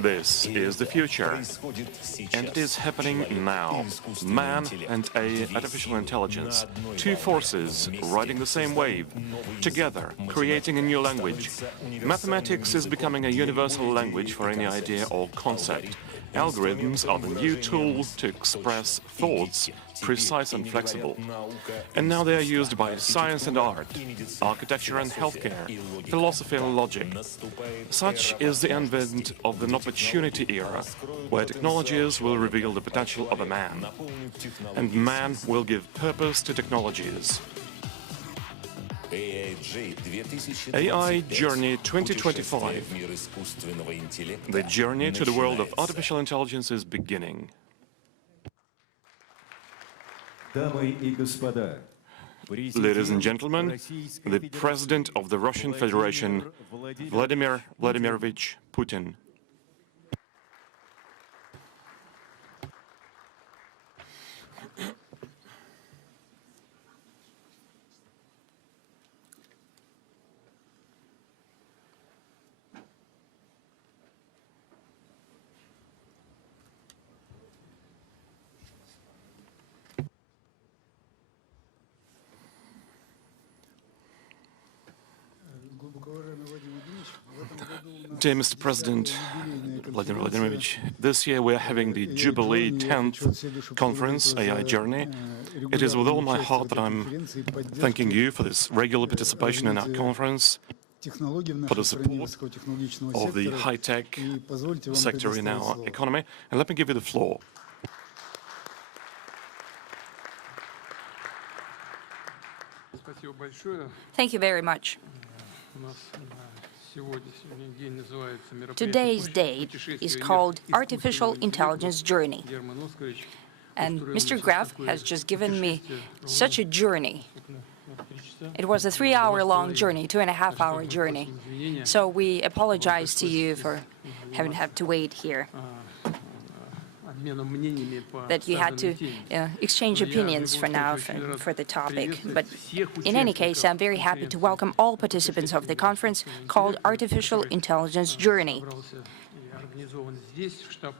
This is the future, and it is happening now. Man and artificial intelligence, two forces riding the same wave, together creating a new language. Mathematics is becoming a universal language for any idea or concept. Algorithms are the new tool to express thoughts, precise and flexible. And now they are used by science and art, architecture and healthcare, philosophy and logic. Such is the advent of an opportunity era, where technologies will reveal the potential of a man, and man will give purpose to technologies. AI Journey 2025. The journey to the world of artificial intelligence is beginning. Ladies and gentlemen, the President of the Russian Federation, Vladimir Vladimirovich Putin. Dear Mr. President, Vladimir Vladimirovich, this year we are having the Jubilee 10th Conference, AI Journey. It is with all my heart that I'm thanking you for this regular participation in our conference, for the support of the high-tech sector in our economy. And let me give you the floor. Thank you very much. Today's date is called Artificial Intelligence Journey. And Mr. Gref has just given me such a journey. It was a 3-hour-long journey, 2.5-hour journey. So we apologize to you for having had to wait here, that you had to exchange opinions for now for the topic. But in any case, I'm very happy to welcome all participants of the conference called Artificial Intelligence Journey,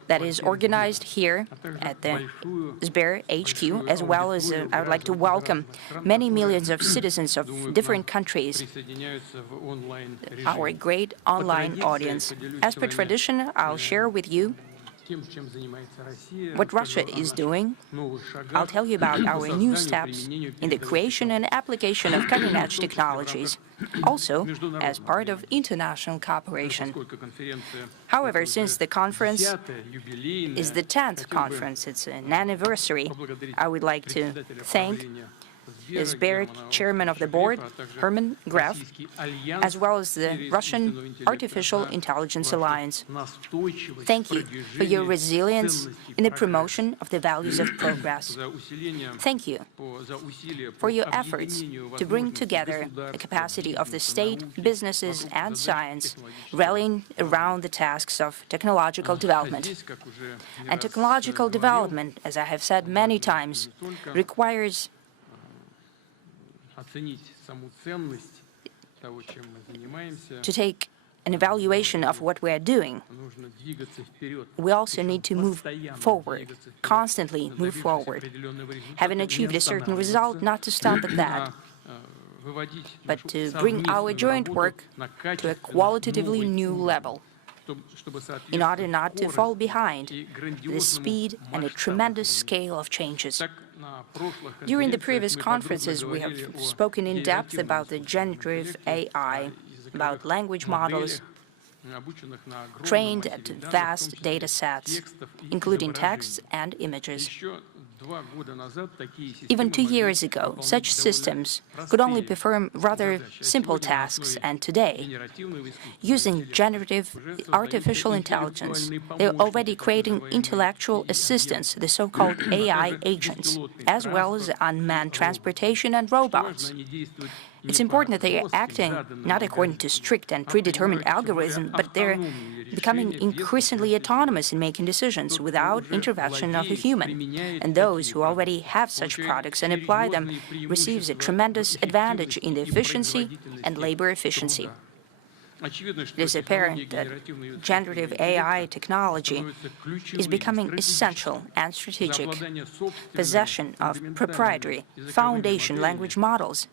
that is organized here at the Sber HQ, as well as I would like to welcome many millions of citizens of different countries, our great online audience. As per tradition, I'll share with you what Russia is doing. I'll tell you about our new steps in the creation and application of cutting-edge technologies, also as part of international cooperation. However, since the conference is the 10th conference, it's an anniversary, I would like to thank the Sber chairman of the board, Herman Gref, as well as the Russian Artificial Intelligence Alliance. Thank you for your resilience in the promotion of the values of progress. Thank you for your efforts to bring together the capacity of the state, businesses, and science, rallying around the tasks of technological development. And technological development, as I have said many times, requires to take an evaluation of what we are doing. We also need to move forward, constantly move forward. Having achieved a certain result, not to stop at that, but to bring our joint work to a qualitatively new level, in order not to fall behind the speed and a tremendous scale of changes. During the previous conferences, we have spoken in depth about the generative AI, about language models trained at vast data sets, including texts and images. Even 2 years ago, such systems could only perform rather simple tasks, and today, using generative artificial intelligence, they're already creating intellectual assistants, the so-called AI agents, as well as unmanned transportation and robots. It's important that they are acting not according to strict and predetermined algorithms, but they're becoming increasingly autonomous in making decisions without intervention of a human. And those who already have such products and apply them receives a tremendous advantage in the efficiency and labor efficiency. It is apparent that generative AI technology is becoming essential and strategic. Possession of proprietary foundation language models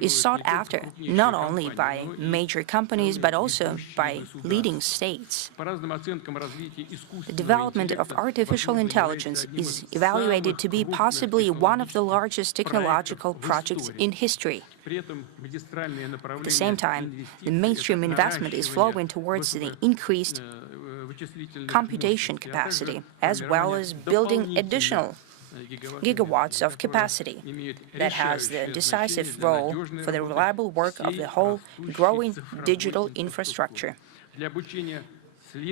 is sought after not only by major companies but also by leading states. The development of artificial intelligence is evaluated to be possibly one of the largest technological projects in history. At the same time, the mainstream investment is flowing towards the increased computation capacity, as well as building additional gigawatts of capacity that has the decisive role for the reliable work of the whole growing digital infrastructure.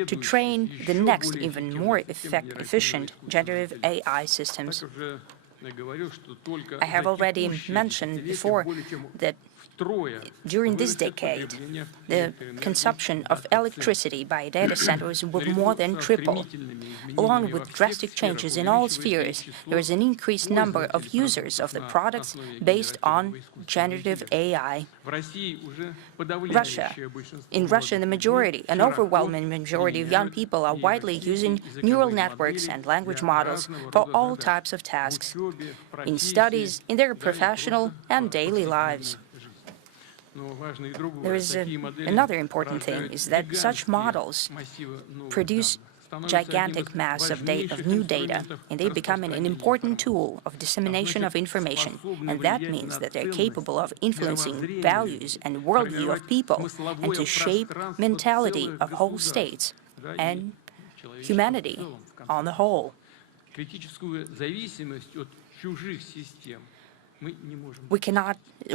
To train the next, even more efficient generative AI systems. I have already mentioned before that during this decade, the consumption of electricity by data centers will more than triple. Along with drastic changes in all spheres, there is an increased number of users of the products based on generative AI. In Russia, an overwhelming majority of young people are widely using neural networks and language models for all types of tasks, in studies, in their professional and daily lives. There is another important thing, is that such models produce gigantic mass of new data, and they become an important tool of dissemination of information. And that means that they're capable of influencing values and worldview of people, and to shape mentality of whole states and humanity on the whole. We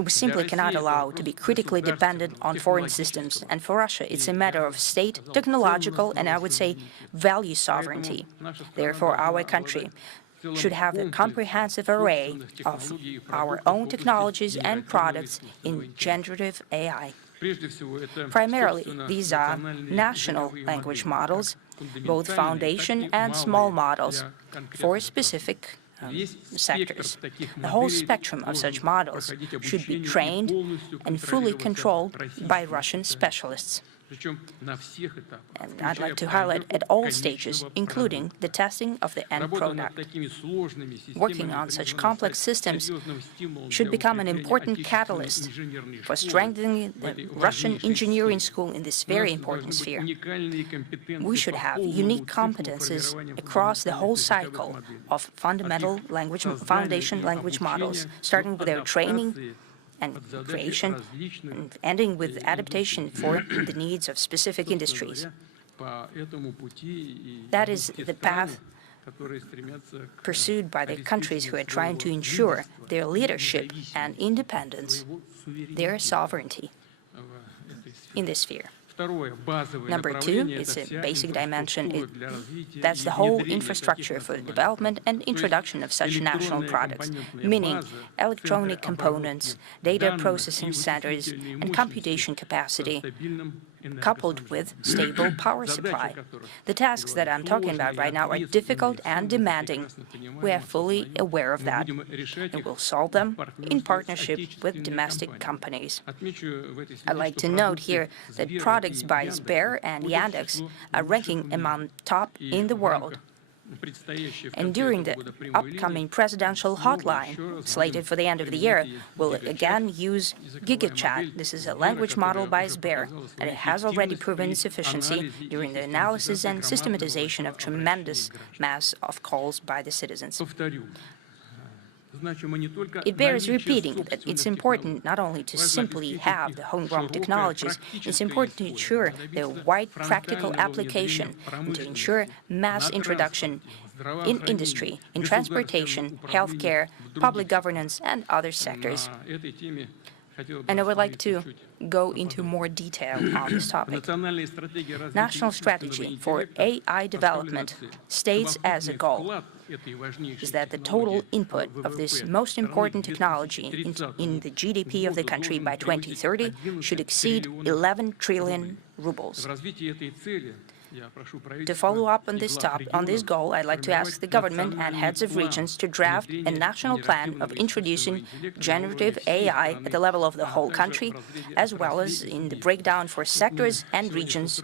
simply cannot allow to be critically dependent on foreign systems, and for Russia it's a matter of state, technological, and I would say value sovereignty. Therefore, our country should have a comprehensive array of our own technologies and products in generative AI. Primarily, these are national language models, both foundation and small models, for specific sectors. The whole spectrum of such models should be trained and fully controlled by Russian specialists. And I'd like to highlight at all stages, including the testing of the end product. Working on such complex systems should become an important catalyst for strengthening the Russian engineering school in this very important sphere. We should have unique competences across the whole cycle of foundation language models, starting with their training and creation, and ending with adaptation for the needs of specific industries. That is the path pursued by the countries who are trying to ensure their leadership and independence, their sovereignty in this sphere. Number two, it's a basic dimension. That's the whole infrastructure for the development and introduction of such national products, meaning electronic components, data processing centers, and computation capacity, coupled with stable power supply. The tasks that I'm talking about right now are difficult and demanding. We are fully aware of that, and will solve them in partnership with domestic companies. I'd like to note here that products by Sber and Yandex are ranking among top in the world. And during the upcoming presidential hotline, slated for the end of the year, we'll again use GigaChat. This is a language model by Sber, and it has already proven its efficiency during the analysis and systematization of tremendous mass of calls by the citizens. It bears repeating that it's important not only to simply have the homegrown technologies, it's important to ensure their wide practical application and to ensure mass introduction in industry, in transportation, healthcare, public governance, and other sectors. And I would like to go into more detail on this topic. National strategy for AI development states as a goal is that the total input of this most important technology in the GDP of the country by 2030 should exceed 11 trillion rubles. To follow up on this goal, I'd like to ask the government and heads of regions to draft a national plan of introducing generative AI at the level of the whole country, as well as in the breakdown for sectors and regions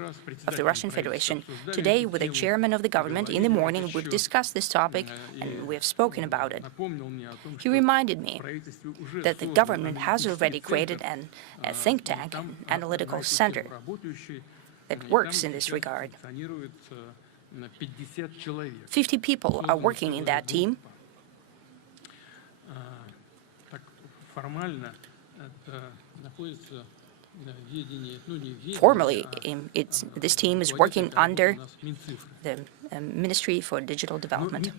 of the Russian Federation. Today, with the chairman of the government, in the morning, we've discussed this topic and we have spoken about it. He reminded me that the government has already created a think tank, an analytical center, that works in this regard. 50 people are working in that team. Formally, this team is working under the Ministry for Digital Development.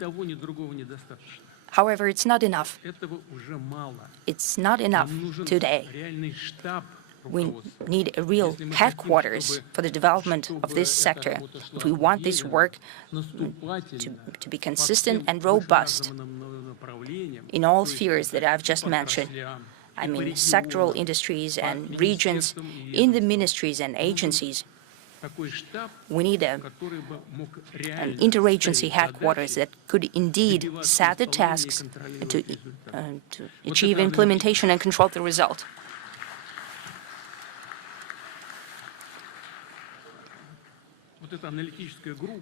However, it's not enough. It's not enough today. We need a real headquarters for the development of this sector. If we want this work to be consistent and robust in all spheres that I've just mentioned, I mean sectoral industries and regions, in the ministries and agencies, we need an interagency headquarters that could indeed set the tasks to achieve implementation and control the result.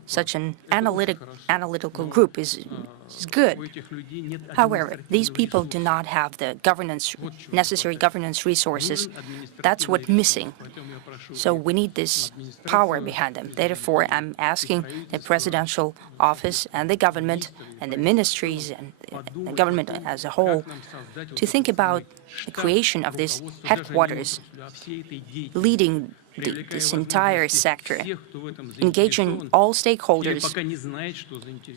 Such an analytical group is good. However, these people do not have the necessary governance resources. That's what's missing. So we need this power behind them. Therefore, I'm asking the presidential office and the government and the ministries and the government as a whole to think about the creation of this headquarters, leading this entire sector, engaging all stakeholders,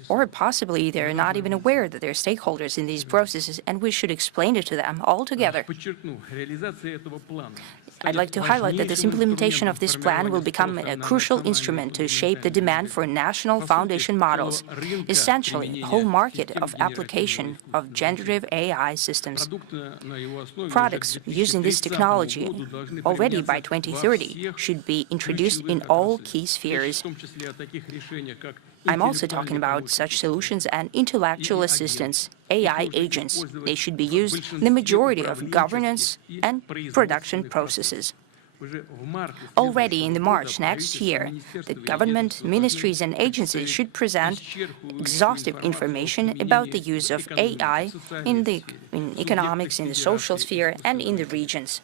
or possibly they're not even aware that they're stakeholders in these processes, and we should explain it to them all together. I'd like to highlight that this implementation of this plan will become a crucial instrument to shape the demand for national foundation models, essentially a whole market of application of generative AI systems. Products using this technology already by 2030 should be introduced in all key spheres. I'm also talking about such solutions and intellectual assistance, AI agents. They should be used in the majority of governance and production processes. Already in March next year, the government, ministries and agencies should present exhaustive information about the use of AI in economics, in the social sphere and in the regions.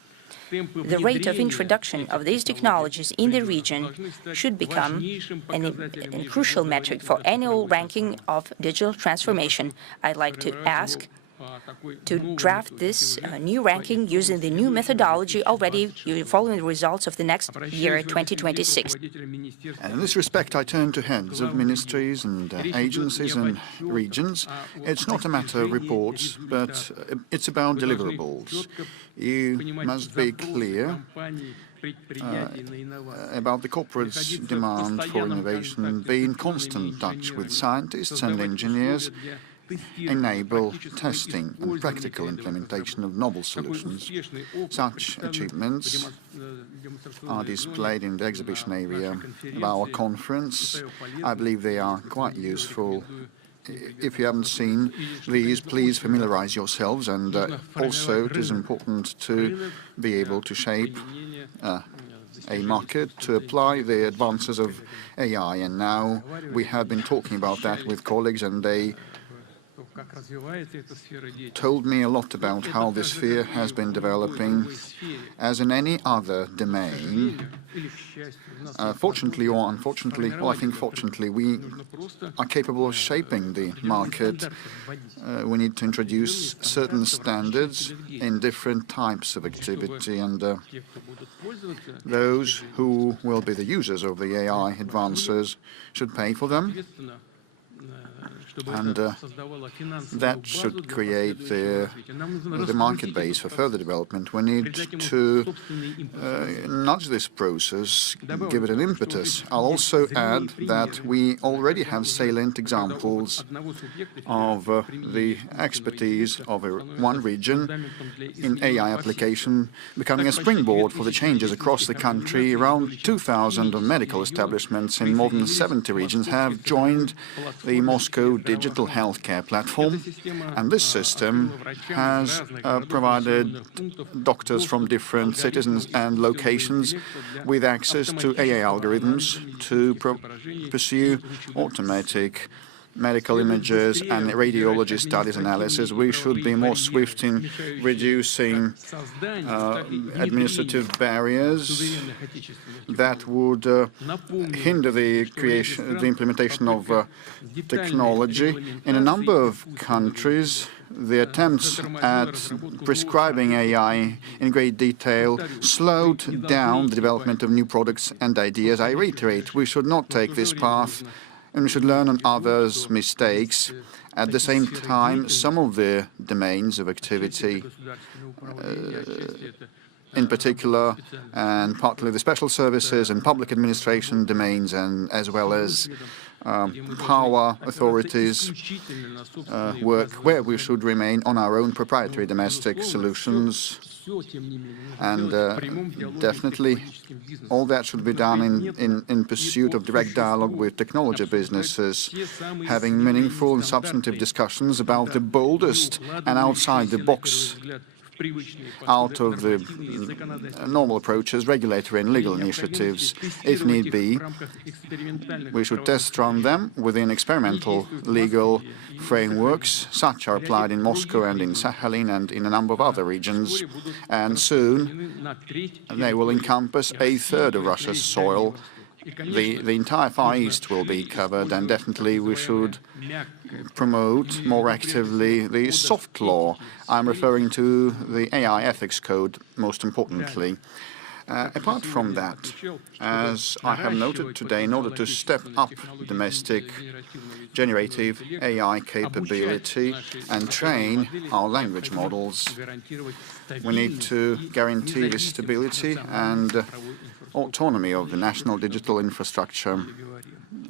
The rate of introduction of these technologies in the region should become a crucial metric for annual ranking of digital transformation. I'd like to ask to draft this new ranking using the new methodology already following the results of the next year, 2026. And in this respect, I turn to heads of ministries and agencies and regions. It's not a matter of reports, but it's about deliverables. You must be clear about the corporate's demand for innovation, be in constant touch with scientists and engineers, enable testing and practical implementation of novel solutions. Such achievements are displayed in the exhibition area of our conference. I believe they are quite useful. If you haven't seen these, please familiarize yourselves, and also it is important to be able to shape a market to apply the advances of AI. And now we have been talking about that with colleagues, and they told me a lot about how this sphere has been developing. As in any other domain, fortunately or unfortunately, well, I think fortunately, we are capable of shaping the market. We need to introduce certain standards in different types of activity, and those who will be the users of the AI advances should pay for them. And that should create the market base for further development. We need to nudge this process, give it an impetus. I'll also add that we already have salient examples of the expertise of one region in AI application becoming a springboard for the changes across the country. Around 2,000 medical establishments in more than 70 regions have joined the Moscow digital healthcare platform, and this system has provided doctors from different cities and locations with access to AI algorithms to pursue automatic medical images and radiology studies analysis. We should be more swift in reducing administrative barriers that would hinder the implementation of technology. In a number of countries, the attempts at prescribing AI in great detail slowed down the development of new products and ideas. I reiterate, we should not take this path, and we should learn on others' mistakes. At the same time, some of the domains of activity, in particular, and partly the special services and public administration domains, and as well as power authorities work, where we should remain on our own proprietary domestic solutions. And definitely all that should be done in pursuit of direct dialogue with technology businesses, having meaningful and substantive discussions about the boldest and outside-the-box, out of the normal approaches, regulatory and legal initiatives. If need be, we should test run them within experimental legal frameworks. Such are applied in Moscow and in Sakhalin and in a number of other regions. And soon they will encompass a third of Russia's soil. The entire Far East will be covered, and definitely we should promote more actively the soft law. I'm referring to the AI ethics code, most importantly. Apart from that, as I have noted today, in order to step up domestic generative AI capability and train our language models, we need to guarantee the stability and autonomy of the national digital infrastructure,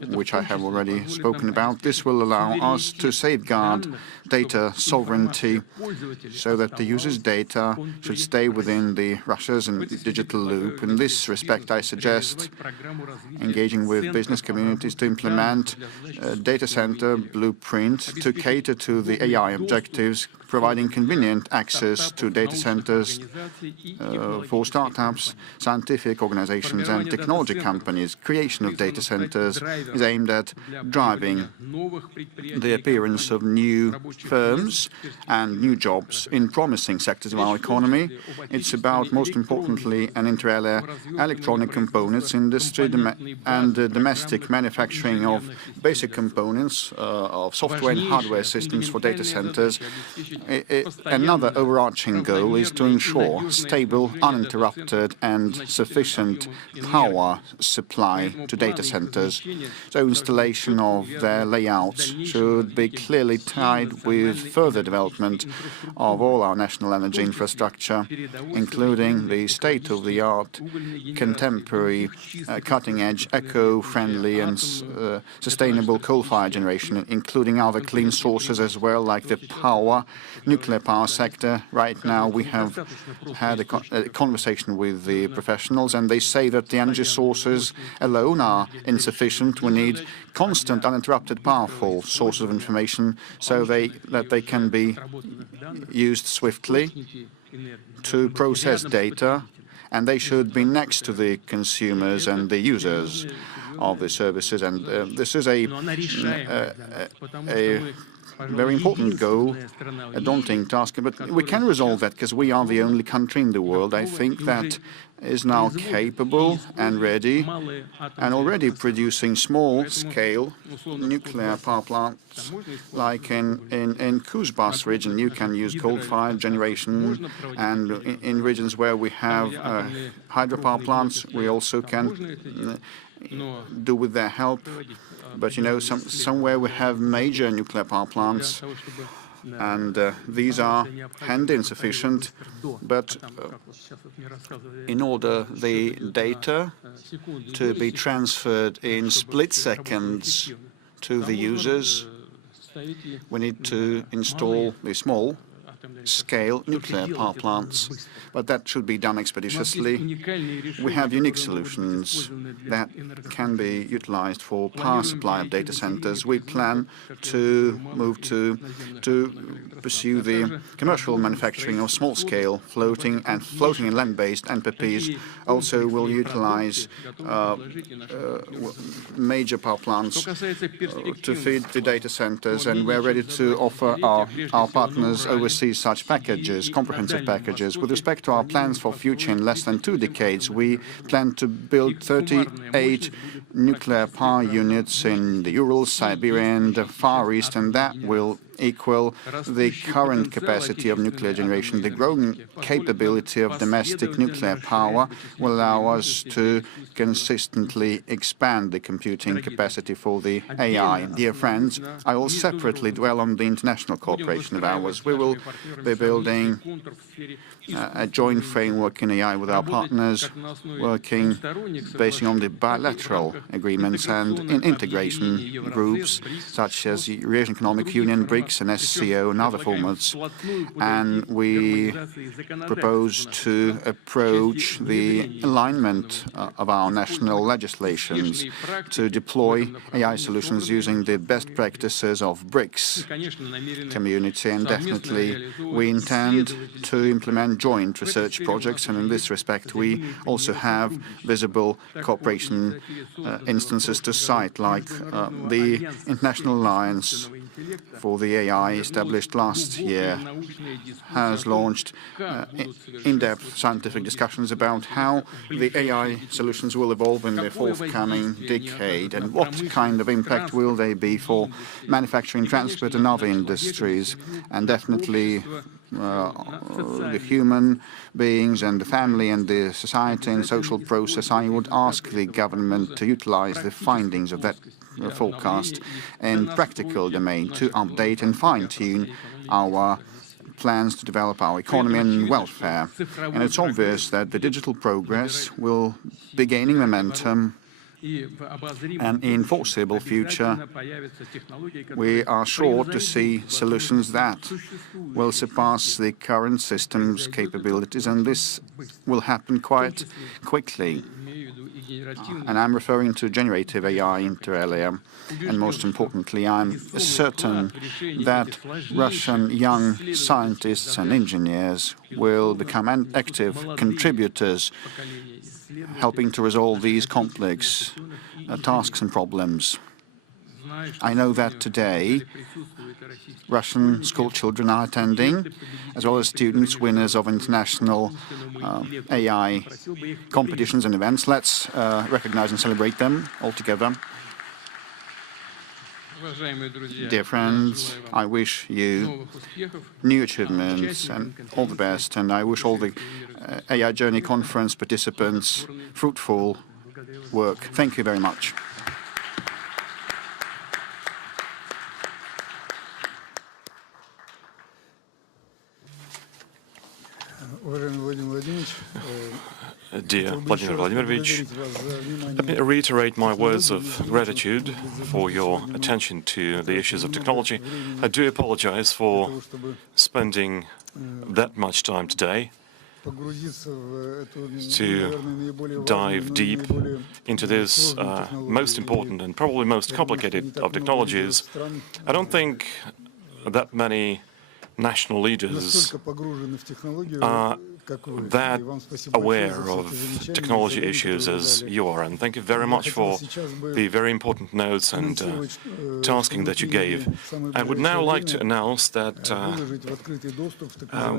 which I have already spoken about. This will allow us to safeguard data sovereignty so that the user's data should stay within the Russia's and digital loop. In this respect, I suggest engaging with business communities to implement a data center blueprint to cater to the AI objectives, providing convenient access to data centers for startups, scientific organizations and technology companies. Creation of data centers is aimed at driving the appearance of new firms and new jobs in promising sectors of our economy. It's about, most importantly, an inter alia electronic components industry and domestic manufacturing of basic components of software and hardware systems for data centers. Another overarching goal is to ensure stable, uninterrupted and sufficient power supply to data centers. So installation of their layouts should be clearly tied with further development of all our national energy infrastructure, including the state-of-the-art, contemporary, cutting-edge, eco-friendly and sustainable coal-fired generation, including other clean sources as well, like the nuclear power sector. Right now we have had a conversation with the professionals, and they say that the energy sources alone are insufficient. We need constant, uninterrupted, powerful sources of information so that they can be used swiftly to process data, and they should be next to the consumers and the users of the services. And this is a very important goal, a daunting task, but we can resolve that because we are the only country in the world, I think, that is now capable and ready and already producing small-scale nuclear power plants. Like in Kuzbas region, you can use coal-fired generation, and in regions where we have hydropower plants, we also can do with their help But, you know, somewhere we have major nuclear power plants, and these are handy and sufficient, but in order the data to be transferred in split seconds to the users, we need to install the small-scale nuclear power plants, but that should be done expeditiously. We have unique solutions that can be utilized for power supply of data centers. We plan to move to pursue the commercial manufacturing of small-scale floating and land-based NPPs. Also will utilize major power plants to feed the data centers, and we're ready to offer our partners overseas such packages, comprehensive packages. With respect to our plans for future, in less than 2 decades, we plan to build 38 nuclear power units in the Urals, Siberia, and the Far East, and that will equal the current capacity of nuclear generation. The growing capability of domestic nuclear power will allow us to consistently expand the computing capacity for the AI. Dear friends, I will separately dwell on the international cooperation of ours. We will be building a joint framework in AI with our partners, working based on the bilateral agreements and in integration groups such as the Eurasian Economic Union, BRICS, and SCO and other formats. And we propose to approach the alignment of our national legislations to deploy AI solutions using the best practices of BRICS community. And definitely we intend to implement joint research projects, and in this respect we also have visible cooperation instances to cite, like the International Alliance for the AI established last year has launched in-depth scientific discussions about how the AI solutions will evolve in the forthcoming decade and what kind of impact will they be for manufacturing, transport and other industries. And definitely the human beings and the family and the society and social process, I would ask the government to utilize the findings of that forecast in practical domain to update and fine-tune our plans to develop our economy and welfare. And it's obvious that the digital progress will be gaining momentum, and in foreseeable future we are sure to see solutions that will surpass the current system's capabilities, and this will happen quite quickly. And I'm referring to generative AI inter alia. And most importantly, I'm certain that Russian young scientists and engineers will become active contributors, helping to resolve these complex tasks and problems. I know that today Russian school children are attending, as well as students, winners of international AI competitions and events. Let's recognize and celebrate them all together. Dear friends, I wish you new achievements and all the best, and I wish all the AI Journey Conference participants fruitful work. Thank you very much. Dear Vladimir Vladimirovich, let me reiterate my words of gratitude for your attention to the issues of technology. I do apologize for spending that much time today to dive deep into this most important and probably most complicated of technologies. I don't think that many national leaders are that aware of technology issues as you are, and thank you very much for the very important notes and tasking that you gave. I would now like to announce that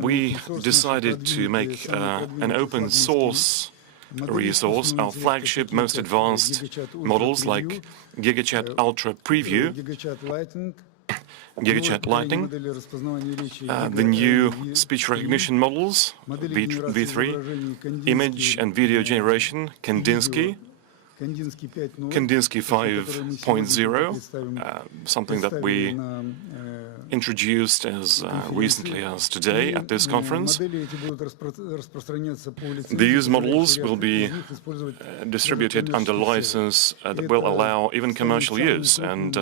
we decided to make an open source resource, our flagship, most advanced models like GigaChat Ultra Preview, GigaChat Lightning, the new speech recognition models, V3, image and video generation, Kandinsky, Kandinsky 5.0, something that we introduced as recently as today at this conference. These models will be distributed under license that will allow even commercial use, and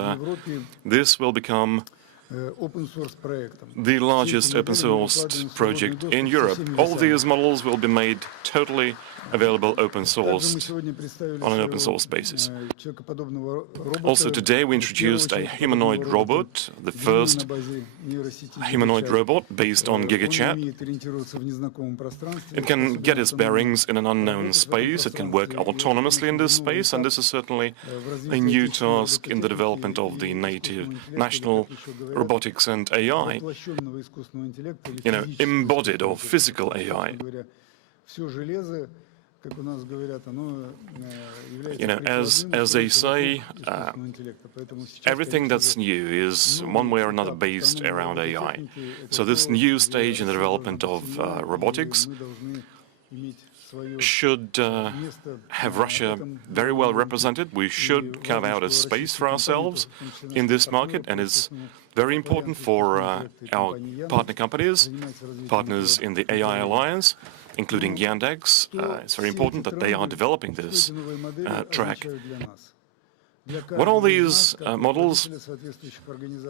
this will become the largest open-sourced project in Europe. All these models will be made totally available open-sourced on an open-source basis. Also today we introduced a humanoid robot, the first humanoid robot based on GigaChat. It can get its bearings in an unknown space, it can work autonomously in this space, and this is certainly a new task in the development of the national robotics and AI. You know, embodied or physical AI. You know, as they say, everything that's new is one way or another based around AI. So this new stage in the development of robotics should have Russia very well represented. We should carve out a space for ourselves in this market, and it's very important for our partner companies, partners in the AI Alliance, including Yandex. It's very important that they are developing this track. What are these models?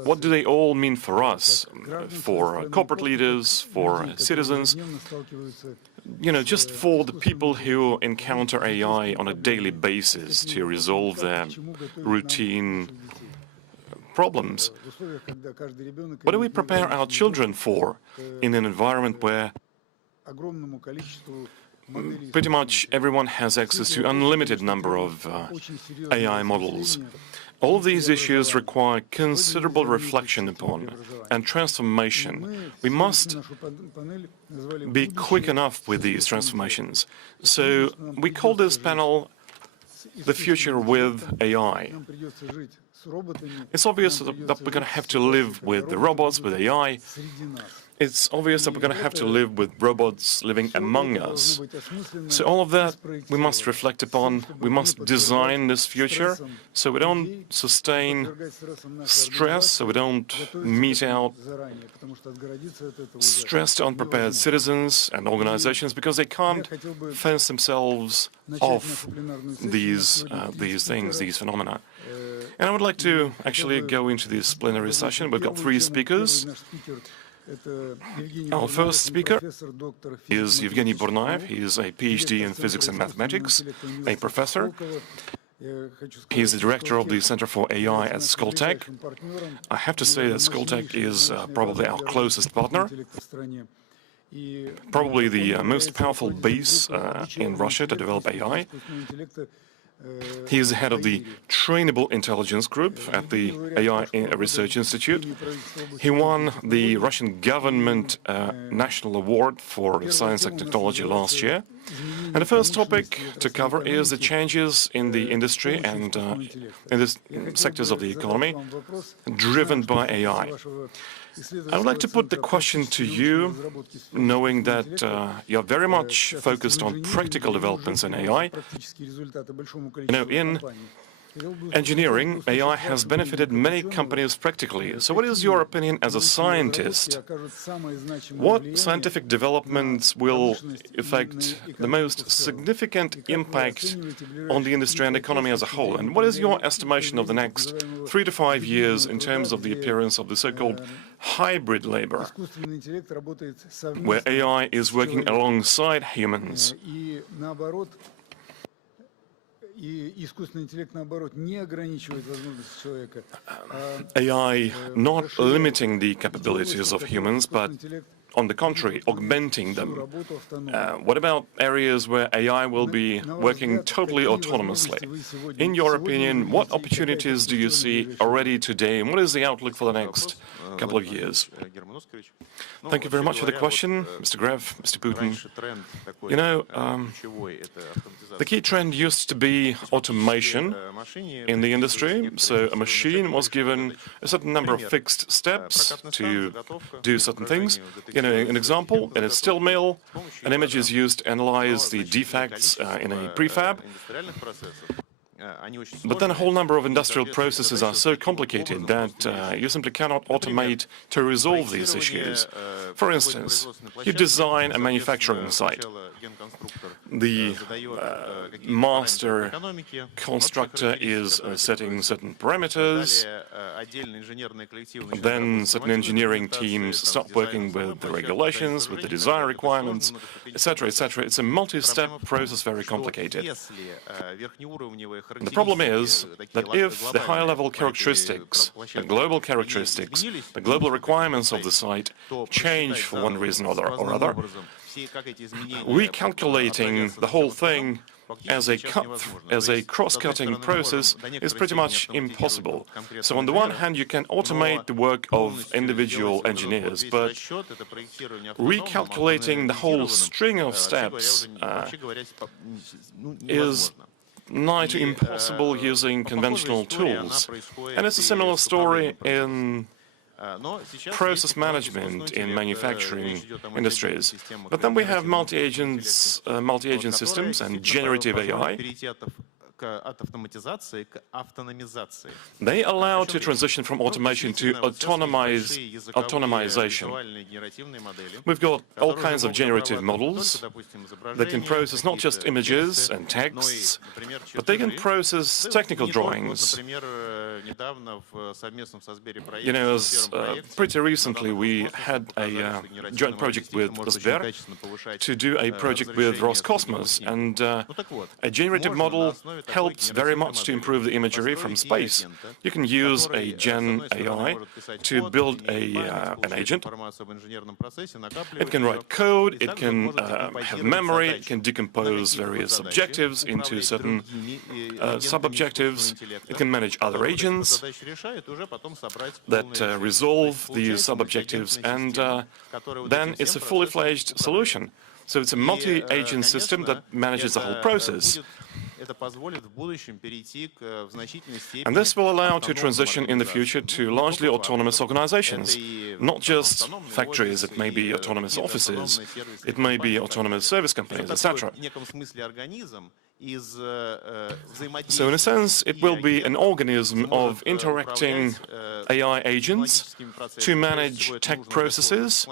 What do they all mean for us, for corporate leaders, for citizens? You know, just for the people who encounter AI on a daily basis to resolve their routine problems. What do we prepare our children for in an environment where pretty much everyone has access to unlimited number of AI models? All of these issues require considerable reflection upon and transformation. We must be quick enough with these transformations. So we call this panel "The Future with AI." It's obvious that we're going to have to live with the robots, with AI. It's obvious that we're going to have to live with robots living among us. So all of that we must reflect upon. We must design this future so we don't sustain stress, so we don't mete out stressed, unprepared citizens and organizations because they can't fence themselves off these things, these phenomena. And I would like to actually go into this plenary session. We've got three speakers. Our first speaker is Evgeny Burnaev. He is a PhD in physics and mathematics, a professor. He is the director of the Center for AI at Skoltech. I have to say that Skoltech is probably our closest partner, probably the most powerful base in Russia to develop AI. He is the head of the Trainable Intelligence Group at the AI Research Institute. He won the Russian government National Award for Science and Technology last year. And the first topic to cover is the changes in the industry and in the sectors of the economy driven by AI. I would like to put the question to you, knowing that you're very much focused on practical developments in AI. You know, in engineering, AI has benefited many companies practically. So what is your opinion as a scientist? What scientific developments will affect the most significant impact on the industry and economy as a whole? And what is your estimation of the next 3 to 5 years in terms of the appearance of the so-called hybrid labor, where AI is working alongside humans? AI not limiting the capabilities of humans, but on the contrary, augmenting them. What about areas where AI will be working totally autonomously? In your opinion, what opportunities do you see already today, and what is the outlook for the next couple of years? Thank you very much for the question, Mr. Gref, Mr. Putin. You know, the key trend used to be automation in the industry. So a machine was given a certain number of fixed steps to do certain things. You know, an example, in a steel mill, an image is used to analyze the defects in a prefab. But then a whole number of industrial processes are so complicated that you simply cannot automate to resolve these issues. For instance, you design a manufacturing site. The master constructor is setting certain parameters. Then certain engineering teams start working with the regulations, with the design requirements, etc., etc. It's a multi-step process, very complicated. The problem is that if the high-level characteristics, the global characteristics, the global requirements of the site change for one reason or other, recalculating the whole thing as a cross-cutting process is pretty much impossible. So on the one hand, you can automate the work of individual engineers, but recalculating the whole string of steps is nigh to impossible using conventional tools. And it's a similar story in process management in manufacturing industries. But then we have multi-agent systems and generative AI. They allow to transition from automation to autonomization. We've got all kinds of generative models that can process not just images and texts, but they can process technical drawings. You know, pretty recently we had a joint project with Sberbank to do a project with Roscosmos, and a generative model helps very much to improve the imagery from space. You can use a Gen AI to build an agent. It can write code, it can have memory, it can decompose various objectives into certain sub-objectives, it can manage other agents that resolve these sub-objectives, and then it's a fully fledged solution. So it's a multi-agent system that manages the whole process. And this will allow to transition in the future to largely autonomous organizations, not just factories. It may be autonomous offices, it may be autonomous service companies, etc. So in a sense, it will be an organism of interacting AI agents to manage tech processes,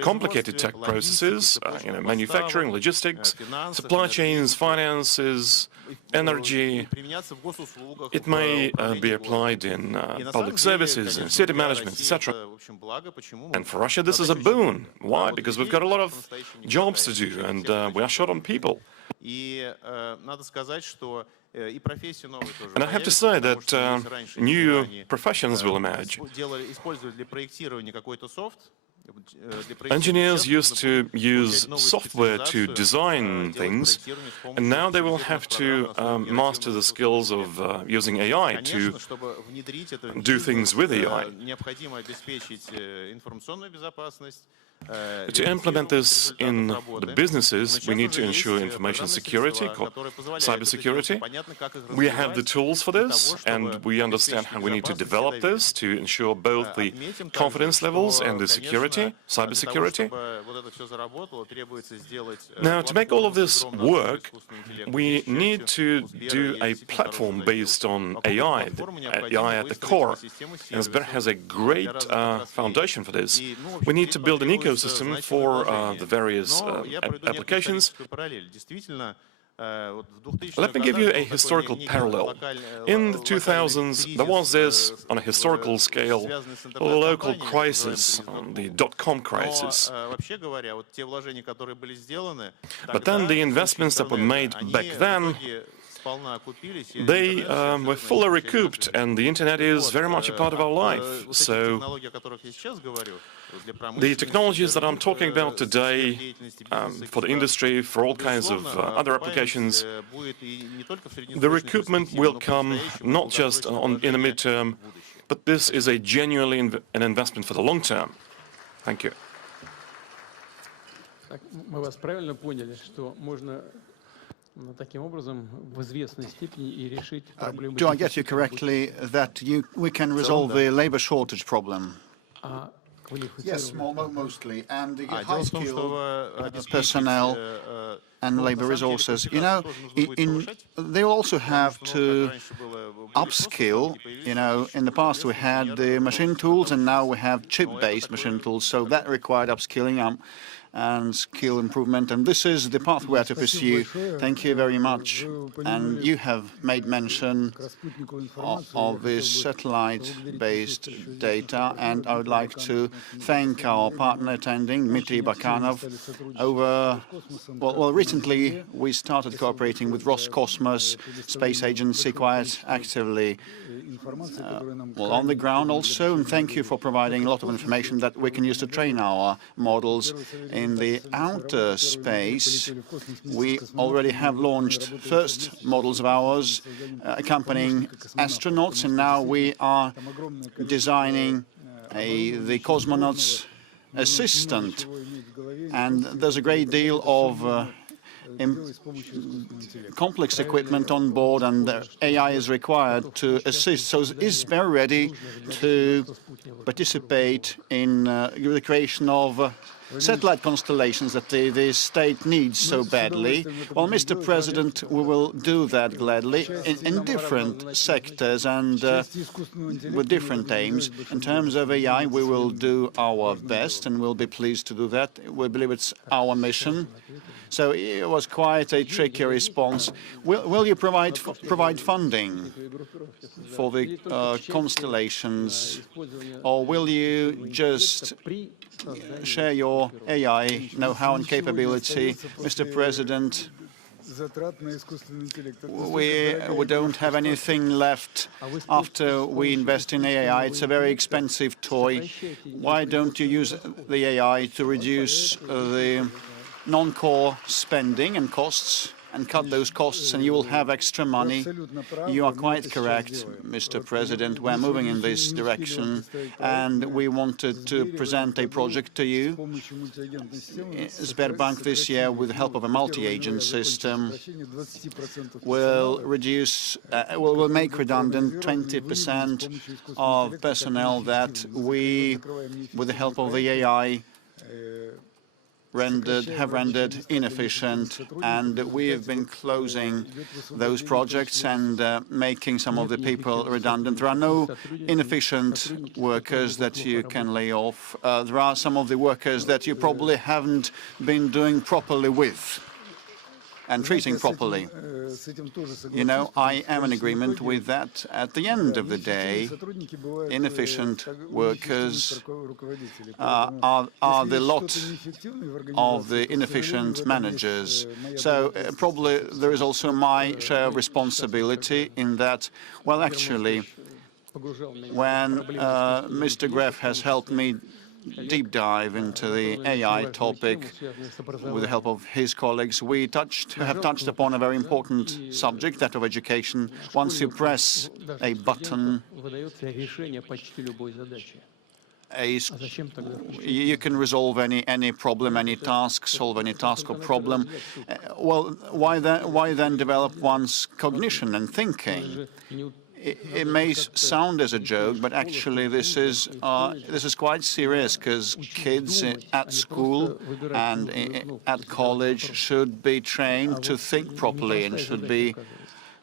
complicated tech processes, manufacturing, logistics, supply chains, finances, energy. It may be applied in public services, in city management, etc. And for Russia, this is a boon. Why? Because we've got a lot of jobs to do, and we are short on people. And I have to say that new professions will emerge. Engineers used to use software to design things, and now they will have to master the skills of using AI to do things with AI. To implement this in the businesses, we need to ensure information security, cybersecurity. We have the tools for this, and we understand how we need to develop this to ensure both the confidence levels and the security, cybersecurity. Now, to make all of this work, we need to do a platform based on AI, AI at the core. And Sberbank has a great foundation for this. We need to build an ecosystem for the various applications. Let me give you a historical parallel. In the 2000s, there was this, on a historical scale, local crisis, the dot-com crisis. But then the investments that were made back then, they were fully recouped, and the internet is very much a part of our life. So the technologies that I'm talking about today for the industry, for all kinds of other applications, the recoupment will come not just in the midterm, but this is a genuinely an investment for the long term. Thank you. Do I get you correctly that we can resolve the labor shortage problem? Yes, mostly. And the high-skilled personnel and labor resources, you know, they also have to upskill. You know, in the past we had the machine tools and now we have chip-based machine tools, so that required upskilling and skill improvement, and this is the path we have to pursue. Thank you very much. And you have made mention of this satellite-based data, and I would like to thank our partner attending, Dmitry Bakanov. Recently we started cooperating with Roscosmos Space Agency quite actively. On the ground also, and thank you for providing a lot of information that we can use to train our models. In the outer space, we already have launched first models of ours accompanying astronauts, and now we are designing the cosmonauts assistant, and there's a great deal of complex equipment on board, and the AI is required to assist. So is Sber ready to participate in the creation of satellite constellations that the state needs so badly? Well, Mr. President, we will do that gladly in different sectors and with different aims. In terms of AI, we will do our best and we'll be pleased to do that. We believe it's our mission. So it was quite a tricky response. Will you provide funding for the constellations, or will you just share your AI know-how and capability? Mr. President, we don't have anything left after we invest in AI. It's a very expensive toy. Why don't you use the AI to reduce the non-core spending and costs, and cut those costs, and you will have extra money? You are quite correct, Mr. President. We're moving in this direction, and we wanted to present a project to you. Sberbank this year, with the help of a multi-agent system, will make redundant 20% of personnel that we, with the help of the AI, have rendered inefficient, and we have been closing those projects and making some of the people redundant. There are no inefficient workers that you can lay off. There are some of the workers that you probably haven't been doing properly with and treating properly. You know, I am in agreement with that. At the end of the day, inefficient workers are the lot of the inefficient managers. So probably there is also my share of responsibility in that. Well, actually, when Mr. Gref has helped me deep dive into the AI topic with the help of his colleagues, we have touched upon a very important subject, that of education. Once you press a button, you can resolve any problem, any task, solve any task or problem. Well, why then develop one's cognition and thinking? It may sound as a joke, but actually this is quite serious, because kids at school and at college should be trained to think properly and should be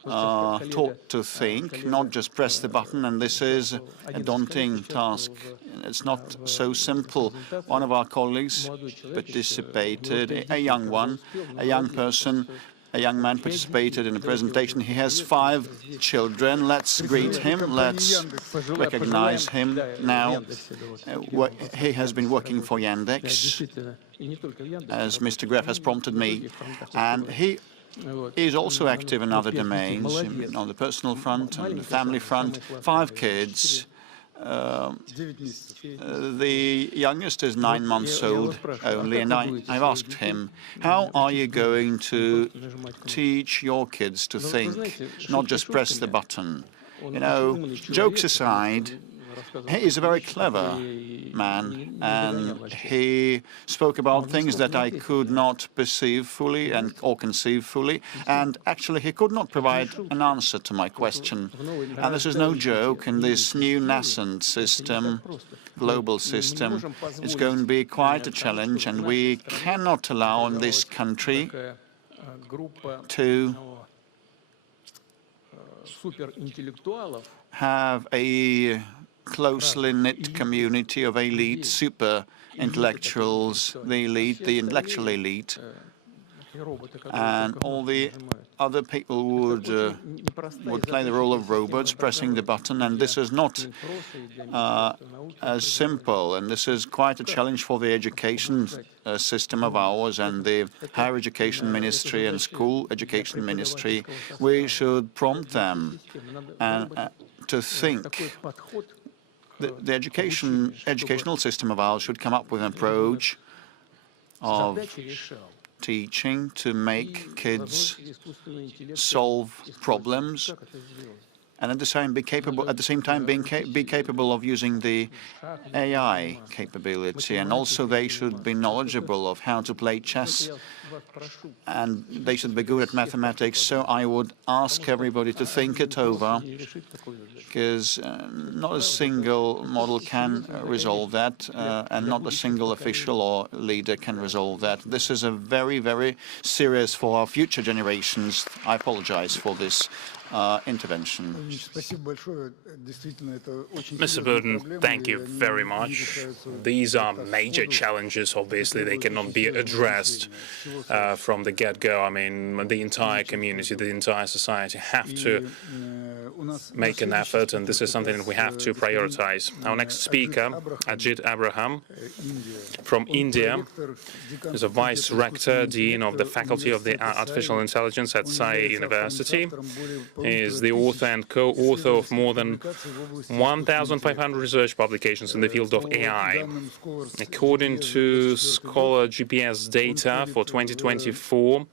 taught to think, not just press the button. And this is a daunting task. It's not so simple. One of our colleagues participated, a young man participated in a presentation. He has 5 children. Let's greet him. Let's recognize him now. He has been working for Yandex, as Mr. Gref has prompted me, and he is also active in other domains, on the personal front and the family front. 5 kids. The youngest is 9 months old only, and I've asked him, how are you going to teach your kids to think, not just press the button? You know, jokes aside, He is a very clever man, and he spoke about things that I could not perceive fully or conceive fully, and actually he could not provide an answer to my question. And this is no joke. In this new nascent system, global system, it's going to be quite a challenge, and we cannot allow in this country to have a closely knit community of elite, super intellectuals, the elite, the intellectual elite, and all the other people would play the role of robots pressing the button, and this is not as simple, and this is quite a challenge for the education system of ours and the higher education ministry and school education ministry. We should prompt them and to think. The educational system of ours should come up with an approach of teaching to make kids solve problems, and at the same time be capable of using the AI capability. And also they should be knowledgeable of how to play chess, and they should be good at mathematics. So I would ask everybody to think it over, because not a single model can resolve that, and not a single official or leader can resolve that. This is a very, very serious for our future generations. I apologize for this intervention. Mr. Putin, thank you very much. These are major challenges. Obviously, they cannot be addressed from the get-go. I mean, the entire community, the entire society have to make an effort, and this is something that we have to prioritize. Our next speaker, Ajit Abraham, from India, is a Vice Rector, Dean of the Faculty of the Artificial Intelligence at SAI University. He is the author and co-author of more than 1,500 research publications in the field of AI. According to Scholar GPS data for 2024,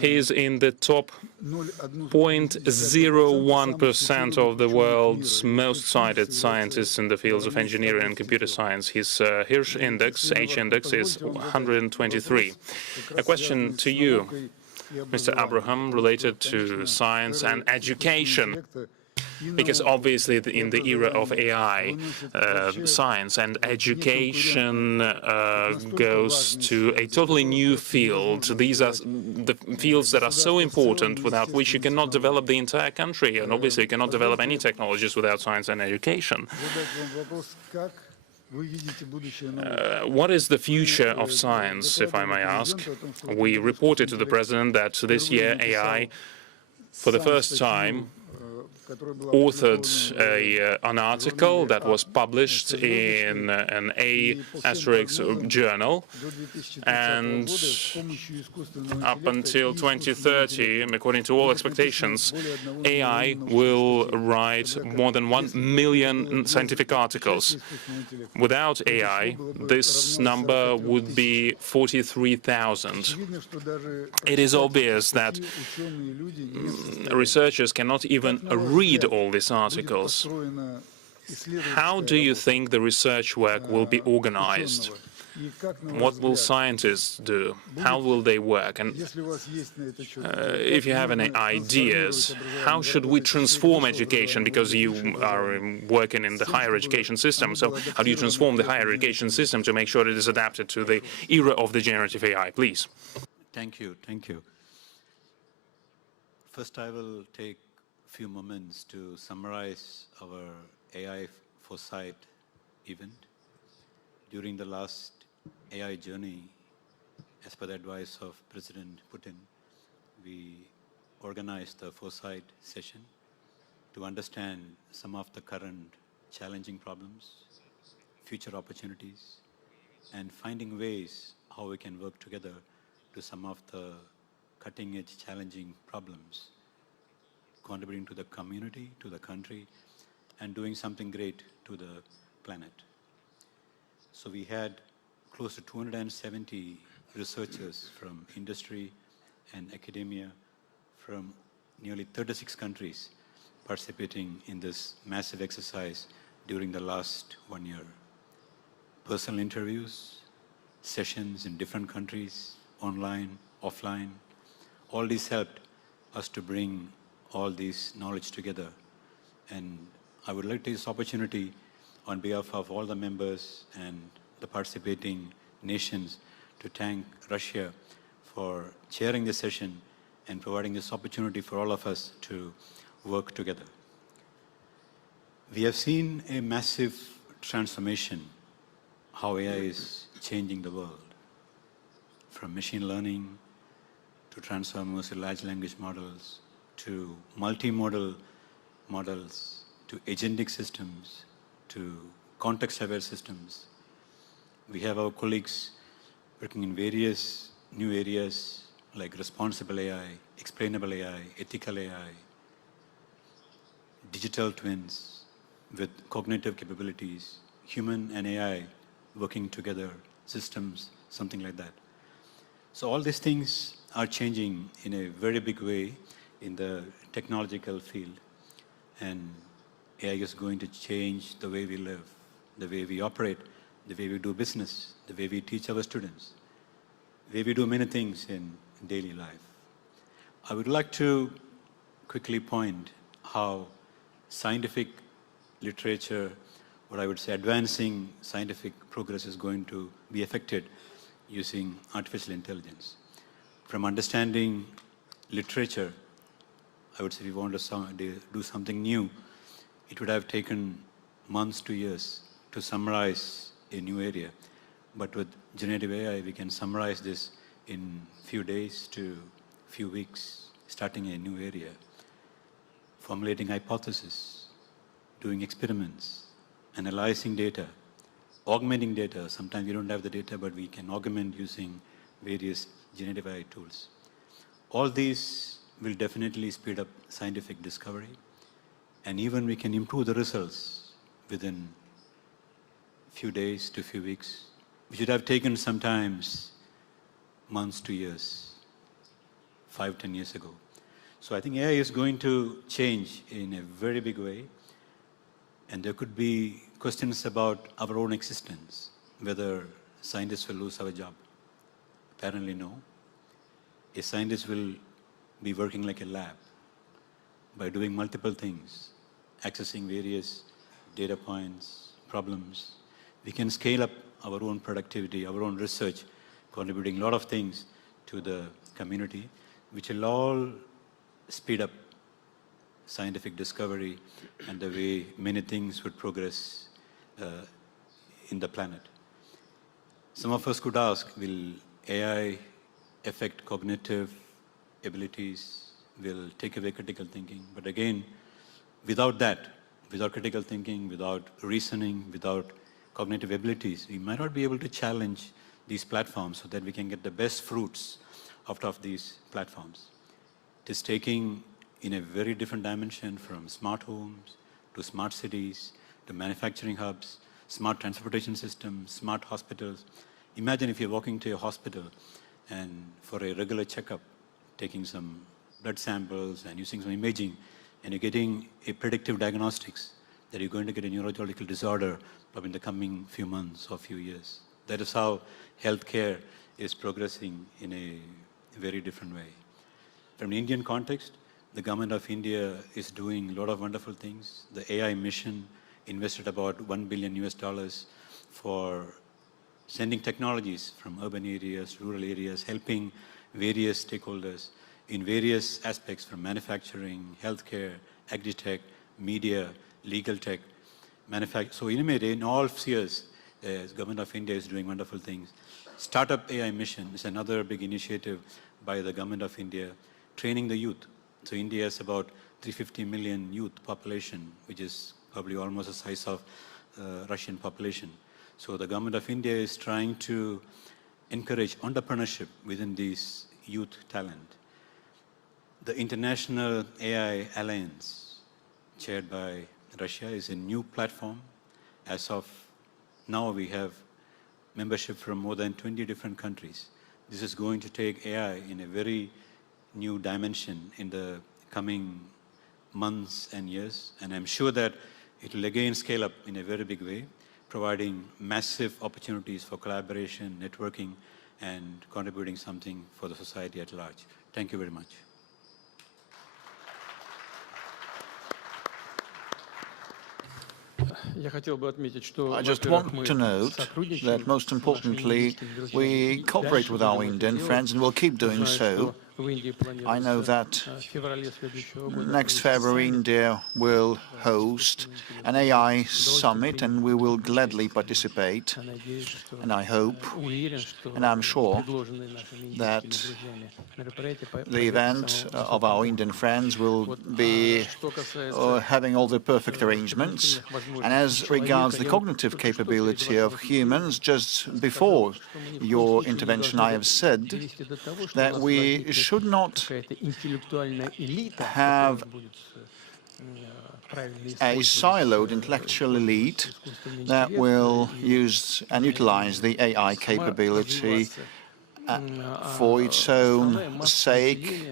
he is in the top 0.01% of the world's most cited scientists in the fields of engineering and computer science. His H index is 123. A question to you, Mr. Abraham, related to science and education. Because obviously in the era of AI, science and education goes to a totally new field. These are the fields that are so important, without which you cannot develop the entire country, and obviously you cannot develop any technologies without science and education. What is the future of science, if I may ask? We reported to the President that this year AI, for the first time, authored an article that was published in an A* journal, and up until 2030, according to all expectations, AI will write more than 1 million scientific articles. Without AI, this number would be 43,000. It is obvious that researchers cannot even read all these articles. How do you think the research work will be organized? What will scientists do? How will they work? And if you have any ideas, how should we transform education? Because you are working in the higher education system, so how do you transform the higher education system to make sure it is adapted to the era of the generative AI? Please. Thank you. Thank you. First, I will take a few moments to summarize our AI Foresight event. During the last AI journey, as per the advice of President Putin, we organized the Foresight session to understand some of the current challenging problems, future opportunities, and finding ways how we can work together to some of the cutting-edge challenging problems, contributing to the community, to the country, and doing something great to the planet. So we had close to 270 researchers from industry and academia from nearly 36 countries participating in this massive exercise during the last 1 year. Personal interviews, sessions in different countries, online, offline, all these helped us to bring all this knowledge together. And I would like to use this opportunity on behalf of all the members and the participating nations to thank Russia for chairing this session and providing this opportunity for all of us to work together. We have seen a massive transformation, how AI is changing the world, from machine learning to transformers to large language models, to multimodal models, to agentic systems, to context-aware systems. We have our colleagues working in various new areas like responsible AI, explainable AI, ethical AI, digital twins with cognitive capabilities, human and AI working together, systems, something like that. So all these things are changing in a very big way in the technological field. And AI is going to change the way we live, the way we operate, the way we do business, the way we teach our students, the way we do many things in daily life. I would like to quickly point how scientific literature, or I would say advancing scientific progress, is going to be affected using artificial intelligence. From understanding literature, I would say if we want to do something new, it would have taken months to years to summarize a new area. But with generative AI, we can summarize this in few days to few weeks, starting a new area, formulating hypotheses, doing experiments, analyzing data, augmenting data. Sometimes we don't have the data, but we can augment using various generative AI tools. All these will definitely speed up scientific discovery, and even we can improve the results within few days to few weeks, which would have taken sometimes months to years, 5-10 years ago. So I think AI is going to change in a very big way, and there could be questions about our own existence, whether scientists will lose our job. Apparently no. A scientist will be working like a lab by doing multiple things, accessing various data points, problems. We can scale up our own productivity, our own research, contributing a lot of things to the community, which will all speed up scientific discovery and the way many things would progress in the planet. Some of us could ask, will AI affect cognitive abilities, will take away critical thinking? But again, without that, without critical thinking, without reasoning, without cognitive abilities, we might not be able to challenge these platforms so that we can get the best fruits out of these platforms. It is taking in a very different dimension, from smart homes to smart cities to manufacturing hubs, smart transportation systems, smart hospitals. Imagine if you're walking to a hospital and for a regular checkup, taking some blood samples and using some imaging, and you're getting a predictive diagnostics that you're going to get a neurological disorder probably in the coming few months or few years. That is how healthcare is progressing in a very different way. From the Indian context, the government of India is doing a lot of wonderful things. The AI mission invested about $1 billion for sending technologies from urban areas, rural areas, helping various stakeholders in various aspects, from manufacturing, healthcare, agri-tech, media, legal tech, so in all spheres, the government of India is doing wonderful things. Startup AI mission is another big initiative by the government of India, training the youth. So India has about 350 million youth population, which is probably almost the size of Russian population. So the government of India is trying to encourage entrepreneurship within these youth talent. The International AI Alliance, chaired by Russia, is a new platform. As of now, we have membership from more than 20 different countries. This is going to take AI in a very new dimension in the coming months and years, and I'm sure that It will again scale up in a very big way, providing massive opportunities for collaboration, networking, and contributing something for the society at large. Thank you very much. I just want to note that, most importantly, we cooperate with our Indian friends and will keep doing so. I know that next February India will host an AI summit, and we will gladly participate. And I hope, and I'm sure, that the event of our Indian friends will be having all the perfect arrangements. And as regards the cognitive capability of humans, just before your intervention, I have said that we should not have a siloed intellectual elite that will use and utilize the AI capability for its own sake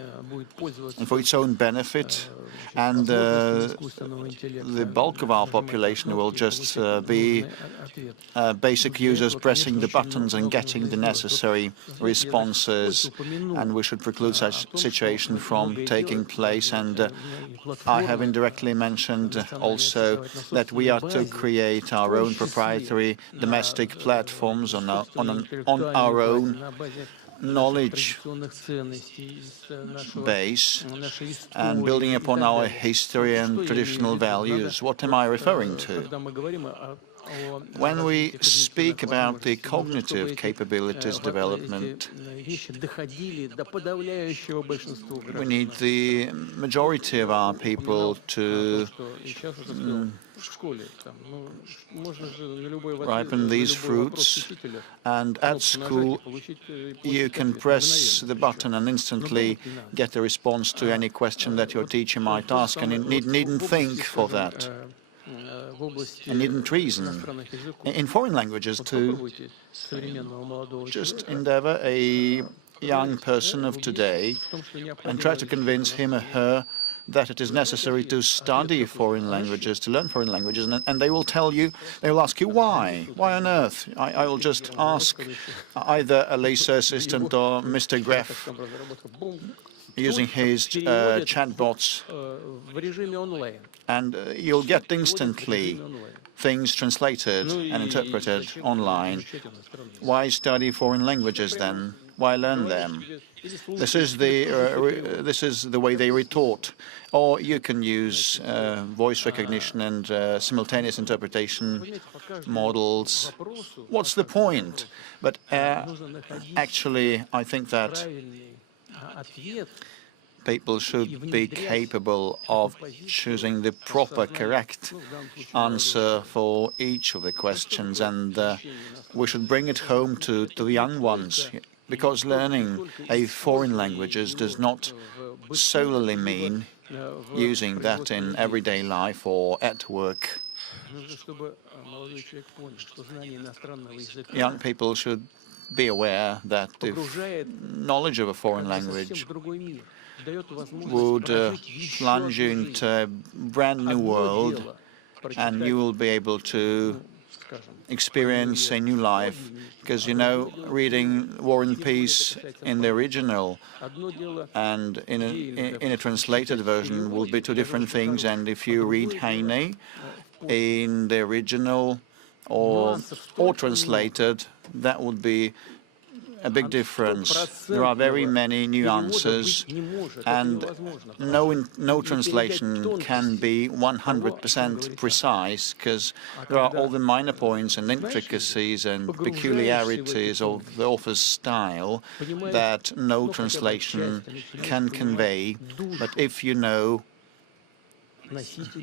and for its own benefit, and the bulk of our population will just be basic users pressing the buttons and getting the necessary responses, and we should preclude such situation from taking place. And I have indirectly mentioned also that we are to create our own proprietary domestic platforms on our own knowledge base and building upon our history and traditional values. What am I referring to? When we speak about the cognitive capabilities development, we need the majority of our people to ripen these fruits, and at school you can press the button and instantly get a response to any question that your teacher might ask, and you needn't think for that. And needn't reason. In foreign languages too, just endeavor a young person of today and try to convince him or her that it is necessary to study foreign languages, to learn foreign languages, and they will tell you, they will ask you why. Why on earth? I will just ask either a Lisa assistant or Mr. Gref using his chatbots, and you'll get instantly things translated and interpreted online. Why study foreign languages then? Why learn them? This is the way they retort. Or you can use voice recognition and simultaneous interpretation models. What's the point? But actually, I think that people should be capable of choosing the proper, correct answer for each of the questions, and we should bring it home to the young ones, because learning a foreign languages does not solely mean using that in everyday life or at work. Young people should be aware that the knowledge of a foreign language would plunge you into a brand new world, and you will be able to experience a new life. Because, you know, reading War and Peace in the original and in a translated version will be two different things. And if you read Heine in the original or translated, that would be a big difference. There are very many nuances, and no translation can be 100% precise, because there are all the minor points and intricacies and peculiarities of the author's style that no translation can convey. But if you know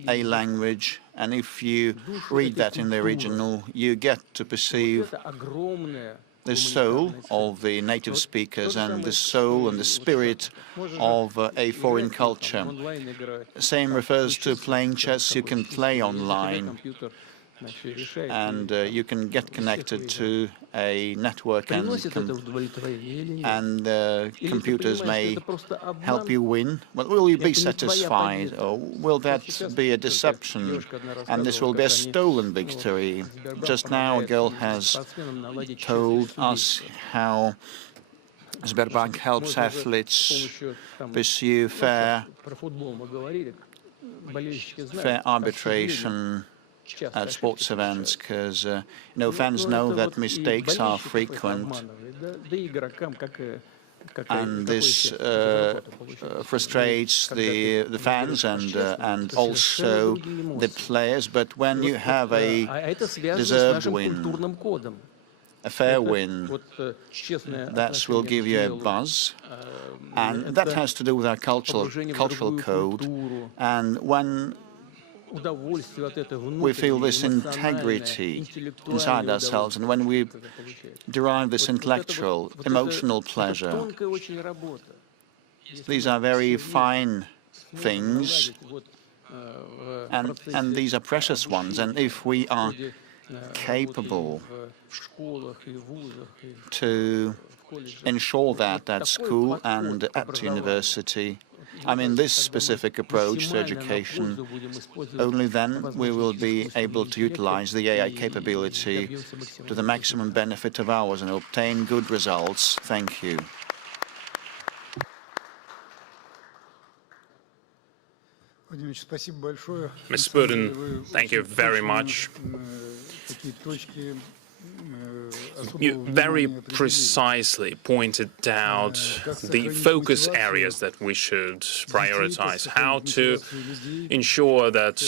a language, and if you read that in the original, you get to perceive the soul of the native speakers and the soul and the spirit of a foreign culture. Same refers to playing chess. You can play online. and you can get connected to a network, and computers may help you win. Well, will you be satisfied, or will that be a deception, and this will be a stolen victory? Just now, a girl has told us how Sberbank helps athletes pursue fair arbitration at sports events, because fans know that mistakes are frequent, and this frustrates the fans and also the players. But when you have a deserved win, a fair win, that will give you a buzz, and that has to do with our cultural code. And when we feel this integrity inside ourselves, and when we derive this intellectual, emotional pleasure, these are very fine things, and these are precious ones. And if we are capable to ensure that at school and at university, I mean, this specific approach to education, only then we will be able to utilize the AI capability to the maximum benefit of ours and obtain good results. Thank you. Ms. Putin, thank you very much. You very precisely pointed out the focus areas that we should prioritize, how to ensure that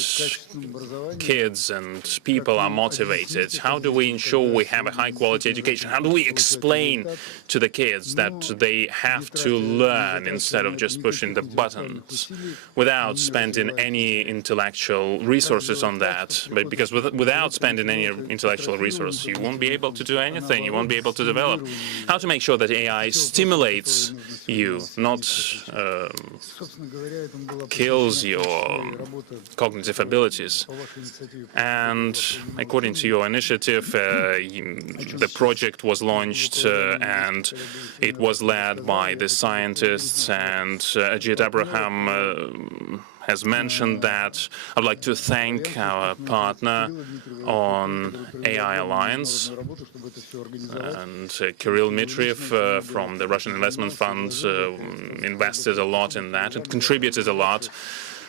kids and people are motivated, how do we ensure we have a high-quality education, how do we explain to the kids that they have to learn instead of just pushing the buttons, without spending any intellectual resources on that. But because without spending any intellectual resources, you won't be able to do anything, you won't be able to develop. How to make sure that AI stimulates you, not kills your cognitive abilities. And according to your initiative, the project was launched and it was led by the scientists, and Ajit Abraham has mentioned that. I'd like to thank our partner on AI Alliance, and Kirill Mitriev from the Russian Investment Fund invested a lot in that and contributed a lot.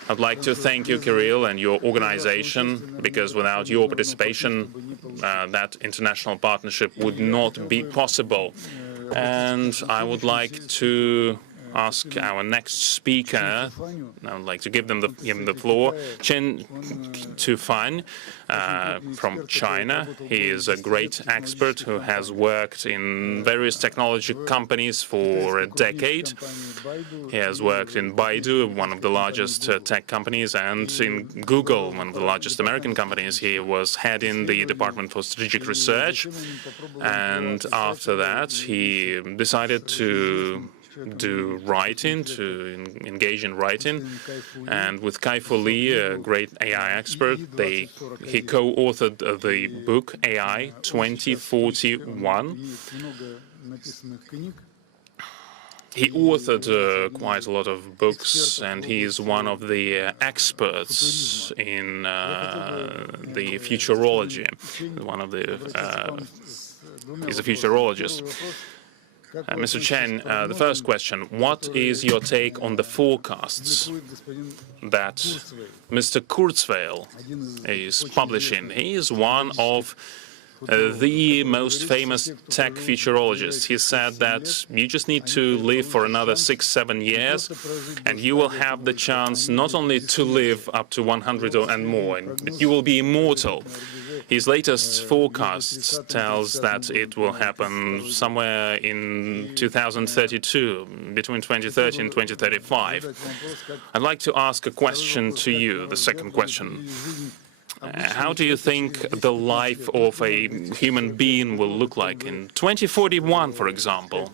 I'd like to thank you, Kirill, and your organization, because without your participation, that international partnership would not be possible. And I would like to ask our next speaker, I would like to give them the floor, Chen Tufan from China. He is a great expert who has worked in various technology companies for a decade. He has worked in Baidu, one of the largest tech companies, and in Google, one of the largest American companies. He was heading the Department for Strategic Research, and after that he decided to do writing, to engage in writing, and with Kai-Fu Lee, a great AI expert, he co-authored the book AI 2041. He authored quite a lot of books, and he is one of the experts in the futurology. He's a futurologist. Mr. Chen, the first question, what is your take on the forecasts that Mr. Kurzweil is publishing? He is one of the most famous tech futurologists. He said that you just need to live for another 6-7 years, and you will have the chance not only to live up to 100 and more, but you will be immortal. His latest forecast tells that it will happen somewhere in 2032, between 2030 and 2035. I'd like to ask a question to you, the second question. How do you think the life of a human being will look like in 2041, for example?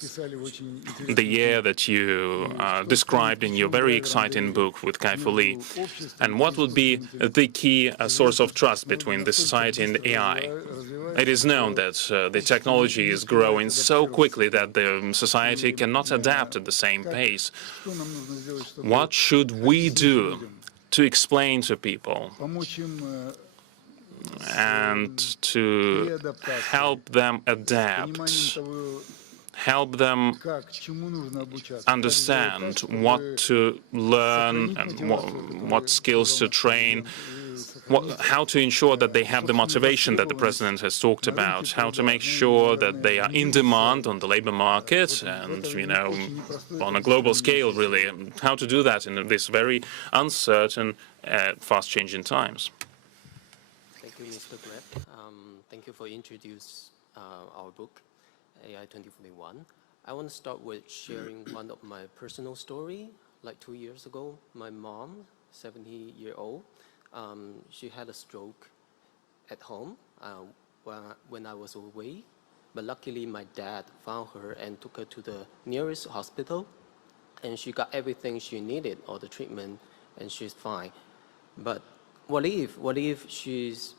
the year that you described in your very exciting book with Kai-Fu Lee? And what would be the key source of trust between the society and the AI? It is known that the technology is growing so quickly that the society cannot adapt at the same pace. What should we do to explain to people and to help them adapt, help them understand what to learn and what skills to train, how to ensure that they have the motivation that the President has talked about, how to make sure that they are in demand on the labor market and, you know, on a global scale, really, how to do that in this very uncertain, fast-changing times. Thank you, Mr. Gref. Thank you for introducing our book, AI 2041. I want to start with sharing one of my personal story. Like 2 years ago, my mom, 70-year-old, she had a stroke at home when I was away. But luckily, my dad found her and took her to the nearest hospital. And she got everything she needed, all the treatment, and she's fine. But what if she's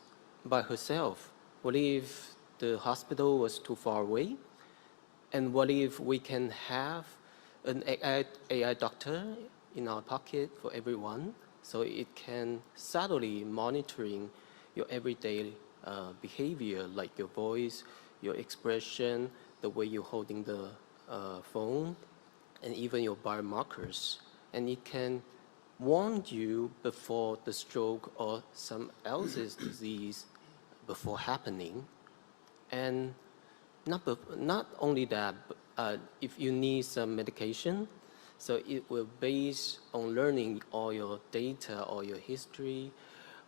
by herself? What if the hospital was too far away? And what if we can have an AI doctor in our pocket for everyone, so it can subtly monitoring your everyday behavior, like your voice, your expression, the way you're holding the phone, and even your biomarkers. And it can warn you before the stroke or some else's disease before happening. And not only that, but if you need some medication, so it will base on learning all your data, all your history,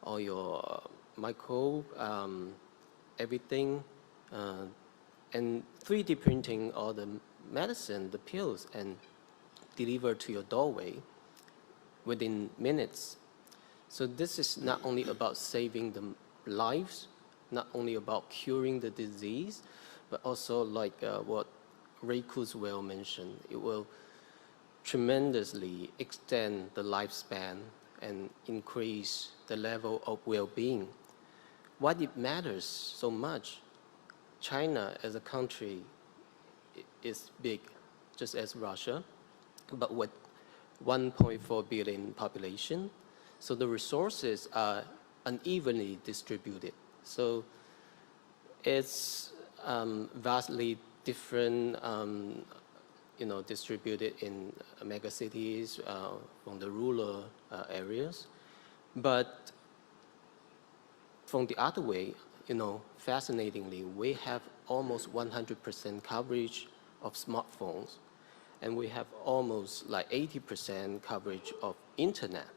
all your microbe, everything, and 3D printing all the medicine, the pills, and deliver to your doorway within minutes. So this is not only about saving the lives, not only about curing the disease, but also like what Ray Kurzweil mentioned, it will tremendously extend the lifespan and increase the level of well-being. Why it matters so much? China as a country is big, just as Russia, but with 1.4 billion population, so the resources are unevenly distributed. So it's vastly different, distributed in mega cities from the rural areas. But from the other way, fascinatingly, we have almost 100% coverage of smartphones, and we have almost like 80% coverage of internet.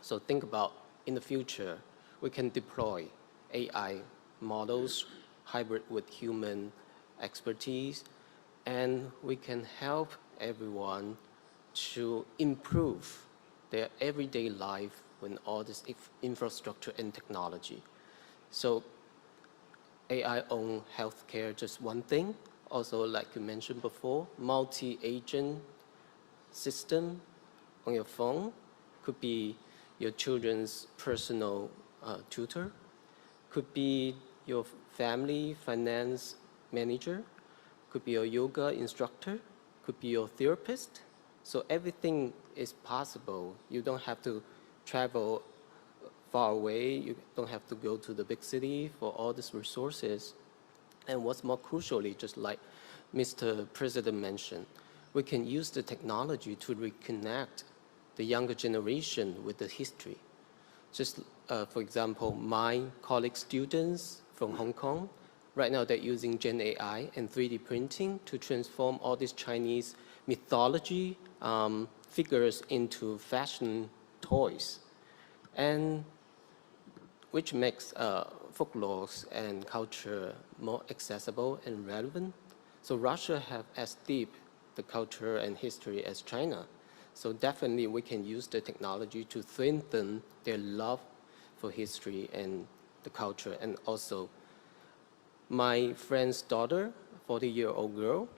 So think about in the future, we can deploy AI models hybrid with human expertise, and we can help everyone to improve their everyday life with all this infrastructure and technology. So AI on healthcare, just one thing. Also, like you mentioned before, multi-agent system on your phone could be your children's personal tutor, could be your family finance manager, could be your yoga instructor, could be your therapist. So everything is possible. You don't have to travel far away. You don't have to go to the big city for all these resources. And what's more crucially, just like Mr. President mentioned, we can use the technology to reconnect the younger generation with the history. Just for example, my colleague students from Hong Kong, right now they're using Gen AI and 3D printing to transform all these Chinese mythology figures into fashion toys, and which makes folklore and culture more accessible and relevant. So Russia have as deep the culture and history as China. So definitely we can use the technology to strengthen their love for history and the culture. And also my friend's daughter, 40-year-old girl,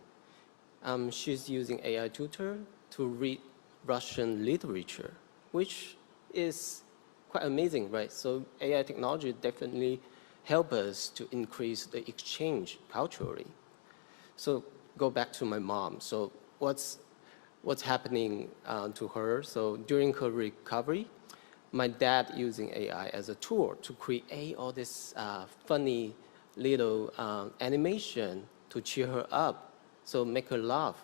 she's using AI tutor to read Russian literature, which is quite amazing, right? So AI technology definitely help us to increase the exchange culturally. So go back to my mom. So what's happening to her? So during her recovery, my dad using AI as a tool to create all this funny little animation to cheer her up, so make her laugh.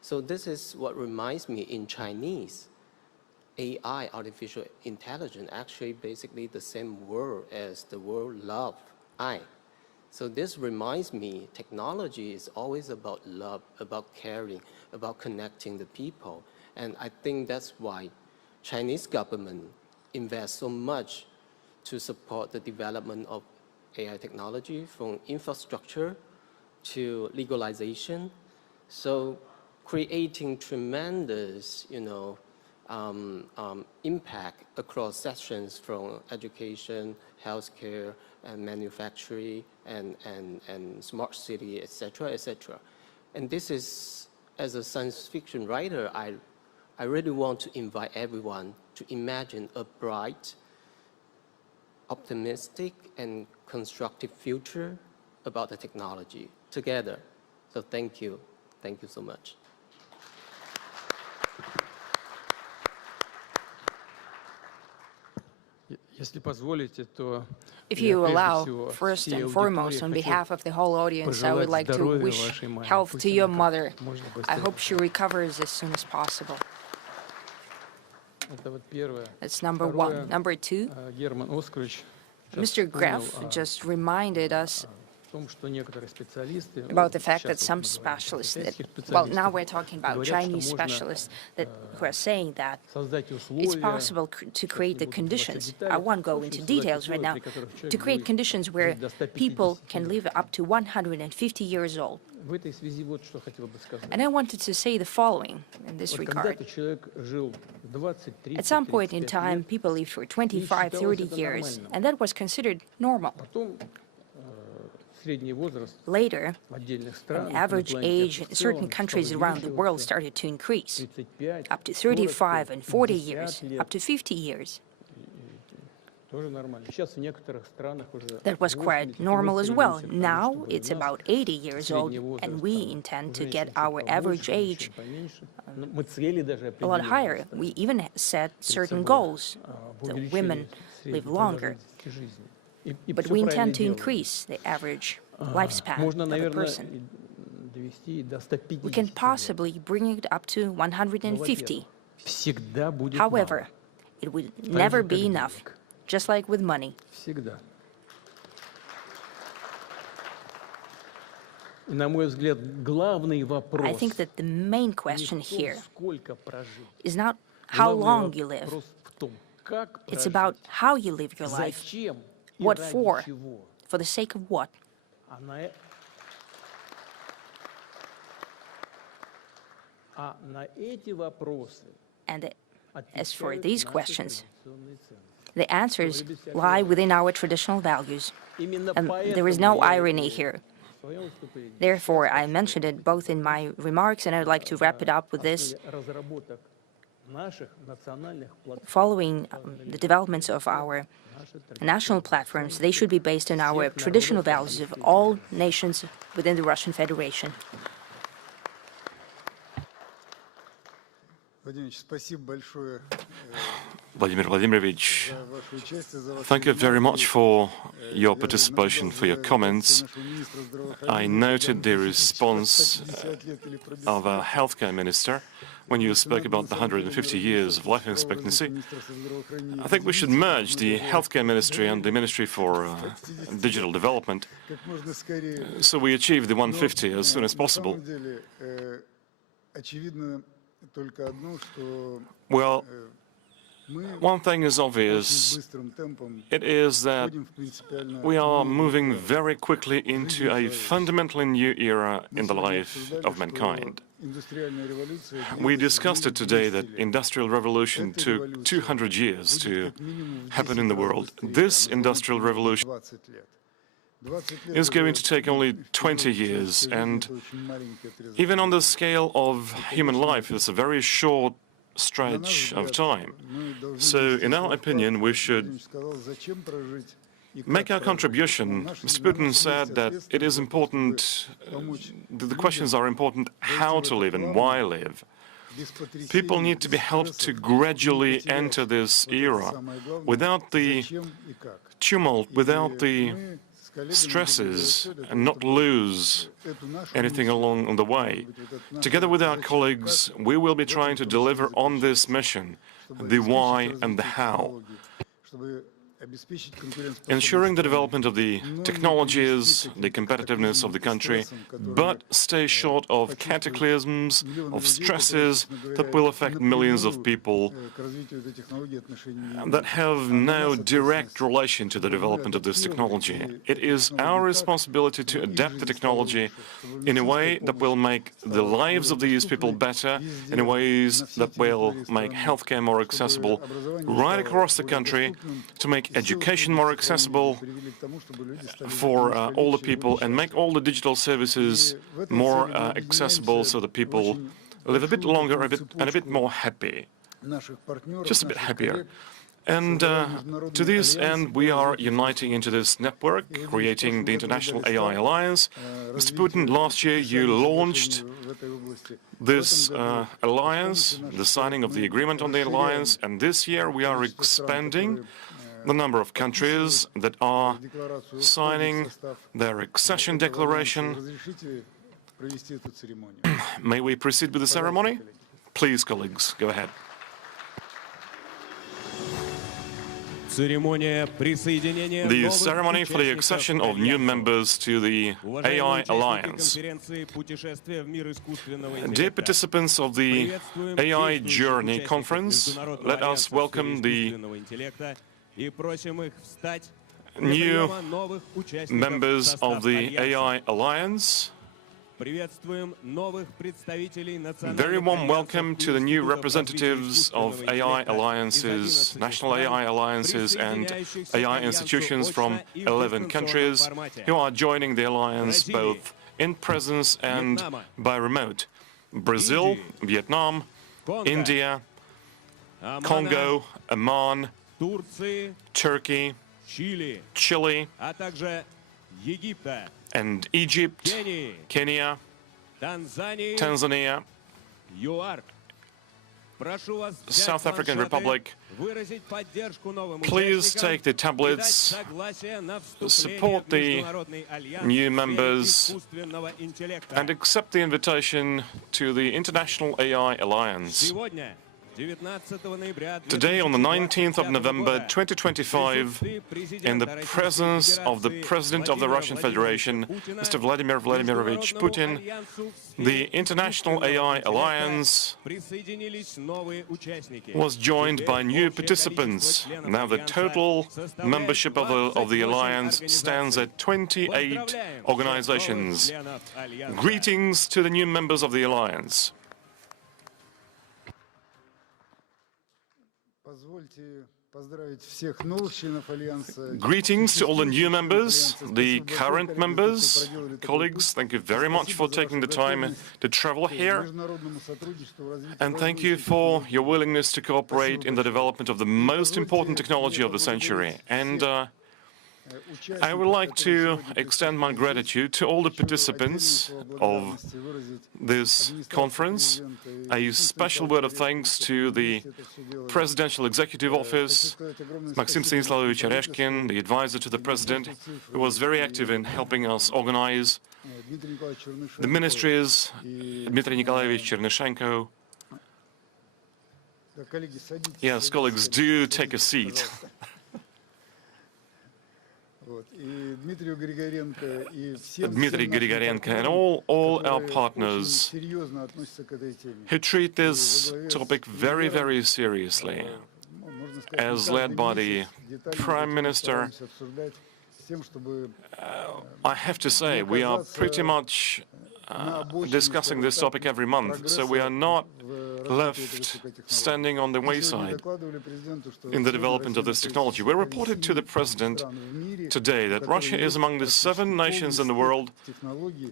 So this is what reminds me in Chinese, AI, artificial intelligence, actually basically the same word as the word love, ai. So this reminds me technology is always about love, about caring, about connecting the people. And I think that's why Chinese government invests so much to support the development of AI technology, from infrastructure to legalization. So creating tremendous, impact across sections from education, healthcare, and manufacturing, and smart city, et cetera, et cetera. And this is, as a science fiction writer, I really want to invite everyone to imagine a bright, optimistic, and constructive future about the technology together. So thank you. Thank you so much. If you allow, first and foremost, on behalf of the whole audience, I would like to wish health to your mother. I hope she recovers as soon as possible. That's number one. Number two, Mr. Gref just reminded us about the fact that some specialists, well, now we're talking about Chinese specialists who are saying that it's possible to create the conditions. I won't go into details right now, to create conditions where people can live up to 150 years old. And I wanted to say the following in this regard. At some point in time, people lived for 25, 30 years, and that was considered normal. Later, an average age in certain countries around the world started to increase, up to 35 and 40 years, up to 50 years. That was quite normal as well. Now it's about 80 years old, and we intend to get our average age a lot higher. We even set certain goals. The women live longer. But we intend to increase the average lifespan of a person. We can possibly bring it up to 150. However, it will never be enough, just like with money. I think that the main question here is not how long you live. It's about how you live your life. What for? For the sake of what? And as for these questions, the answers lie within our traditional values. And there is no irony here. Therefore, I mentioned it both in my remarks, and I'd like to wrap it up with this. Following the developments of our national platforms, they should be based on our traditional values of all nations within the Russian Federation. Vladimir Vladimirovich, thank you very much for your participation, for your comments. I noted the response of a healthcare minister when you spoke about the 150 years of life expectancy. I think we should merge the healthcare ministry and the Ministry for Digital Development so we achieve the 150 as soon as possible. Well, one thing is obvious. It is that we are moving very quickly into a fundamentally new era in the life of mankind. We discussed it today that Industrial Revolution took 200 years to happen in the world. This Industrial Revolution is going to take only 20 years. And even on the scale of human life, it's a very short stretch of time. So, in our opinion, we should make our contribution. Mr. Putin said that it is important, the questions are important, how to live and why live. People need to be helped to gradually enter this era without the tumult, without the stresses, and not lose anything along the way. Together with our colleagues, we will be trying to deliver on this mission, the why and the how. Ensuring the development of the technologies, the competitiveness of the country, but stay short of cataclysms, of stresses that will affect millions of people that have no direct relation to the development of this technology. It is our responsibility to adapt the technology in a way that will make the lives of these people better, in ways that will make healthcare more accessible right across the country, to make education more accessible for all the people, and make all the digital services more accessible so that people live a bit longer and a bit more happy, just a bit happier. And to this end, we are uniting into this network, creating the International AI Alliance. Mr. Putin, last year you launched this alliance, the signing of the agreement on the alliance, and this year we are expanding the number of countries that are signing their accession declaration. May we proceed with the ceremony? Please, colleagues, go ahead. The ceremony for the accession of new members to the AI Alliance. Dear participants of the AI Journey Conference, let us welcome the new members of the AI Alliance. Very warm welcome to the new representatives of AI alliances, national AI alliances and AI institutions from 11 countries who are joining the alliance both in presence and by remote. Brazil, Vietnam, India, Congo, Oman, Turkey, Chile, and Egypt, Kenya, Tanzania, South African Republic. Please take the tablets, support the new members, and accept the invitation to the International AI Alliance. Today, on the 19th of November 2025, in the presence of the President of the Russian Federation, Mr. Vladimir Vladimirovich Putin, the International AI Alliance was joined by new participants. Now the total membership of the Alliance stands at 28 organizations. Greetings to the new members of the Alliance. Greetings to all the new members, the current members. Colleagues, thank you very much for taking the time to travel here. And thank you for your willingness to cooperate in the development of the most important technology of the century. And I would like to extend my gratitude to all the participants of this conference. A special word of thanks to the Presidential Executive Office, Maxim Stanislavovich Oreshkin, the advisor to the President, who was very active in helping us organize the ministries, Dmitry Nikolaevich Chernyshenko. Yes, colleagues, do take a seat. Dmitry Grigorenko and all our partners who treat this topic very, very seriously, as led by the Prime Minister. I have to say, we are pretty much discussing this topic every month, so we are not left standing on the wayside in the development of this technology. We reported to the President today that Russia is among the 7 nations in the world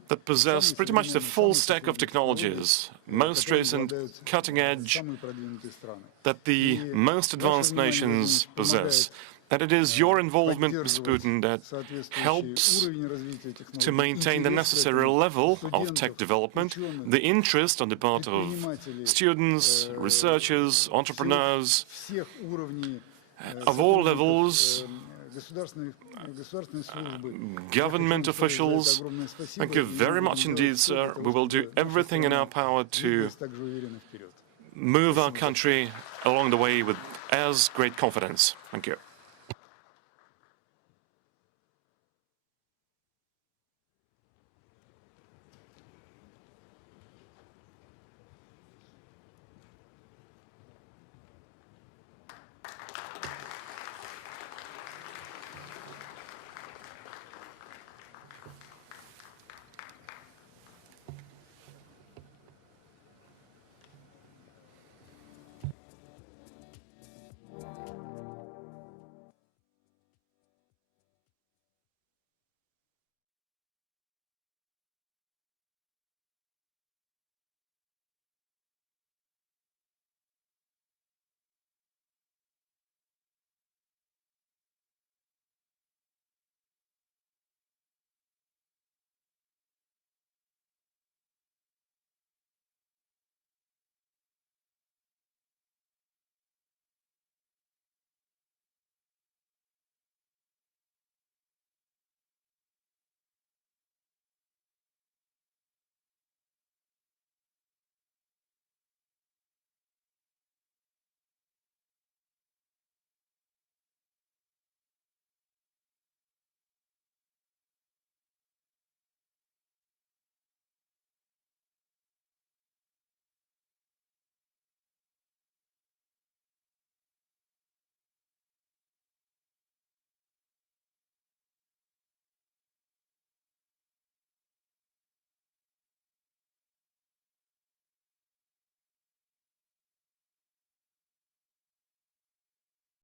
that possess pretty much the full stack of technologies, most recent, cutting edge, that the most advanced nations possess. That it is your involvement, Mr. Putin, that helps to maintain the necessary level of tech development, the interest on the part of students, researchers, entrepreneurs, of all levels, government officials. Thank you very much indeed, sir. We will do everything in our power to move our country along the way with as great confidence. Thank you.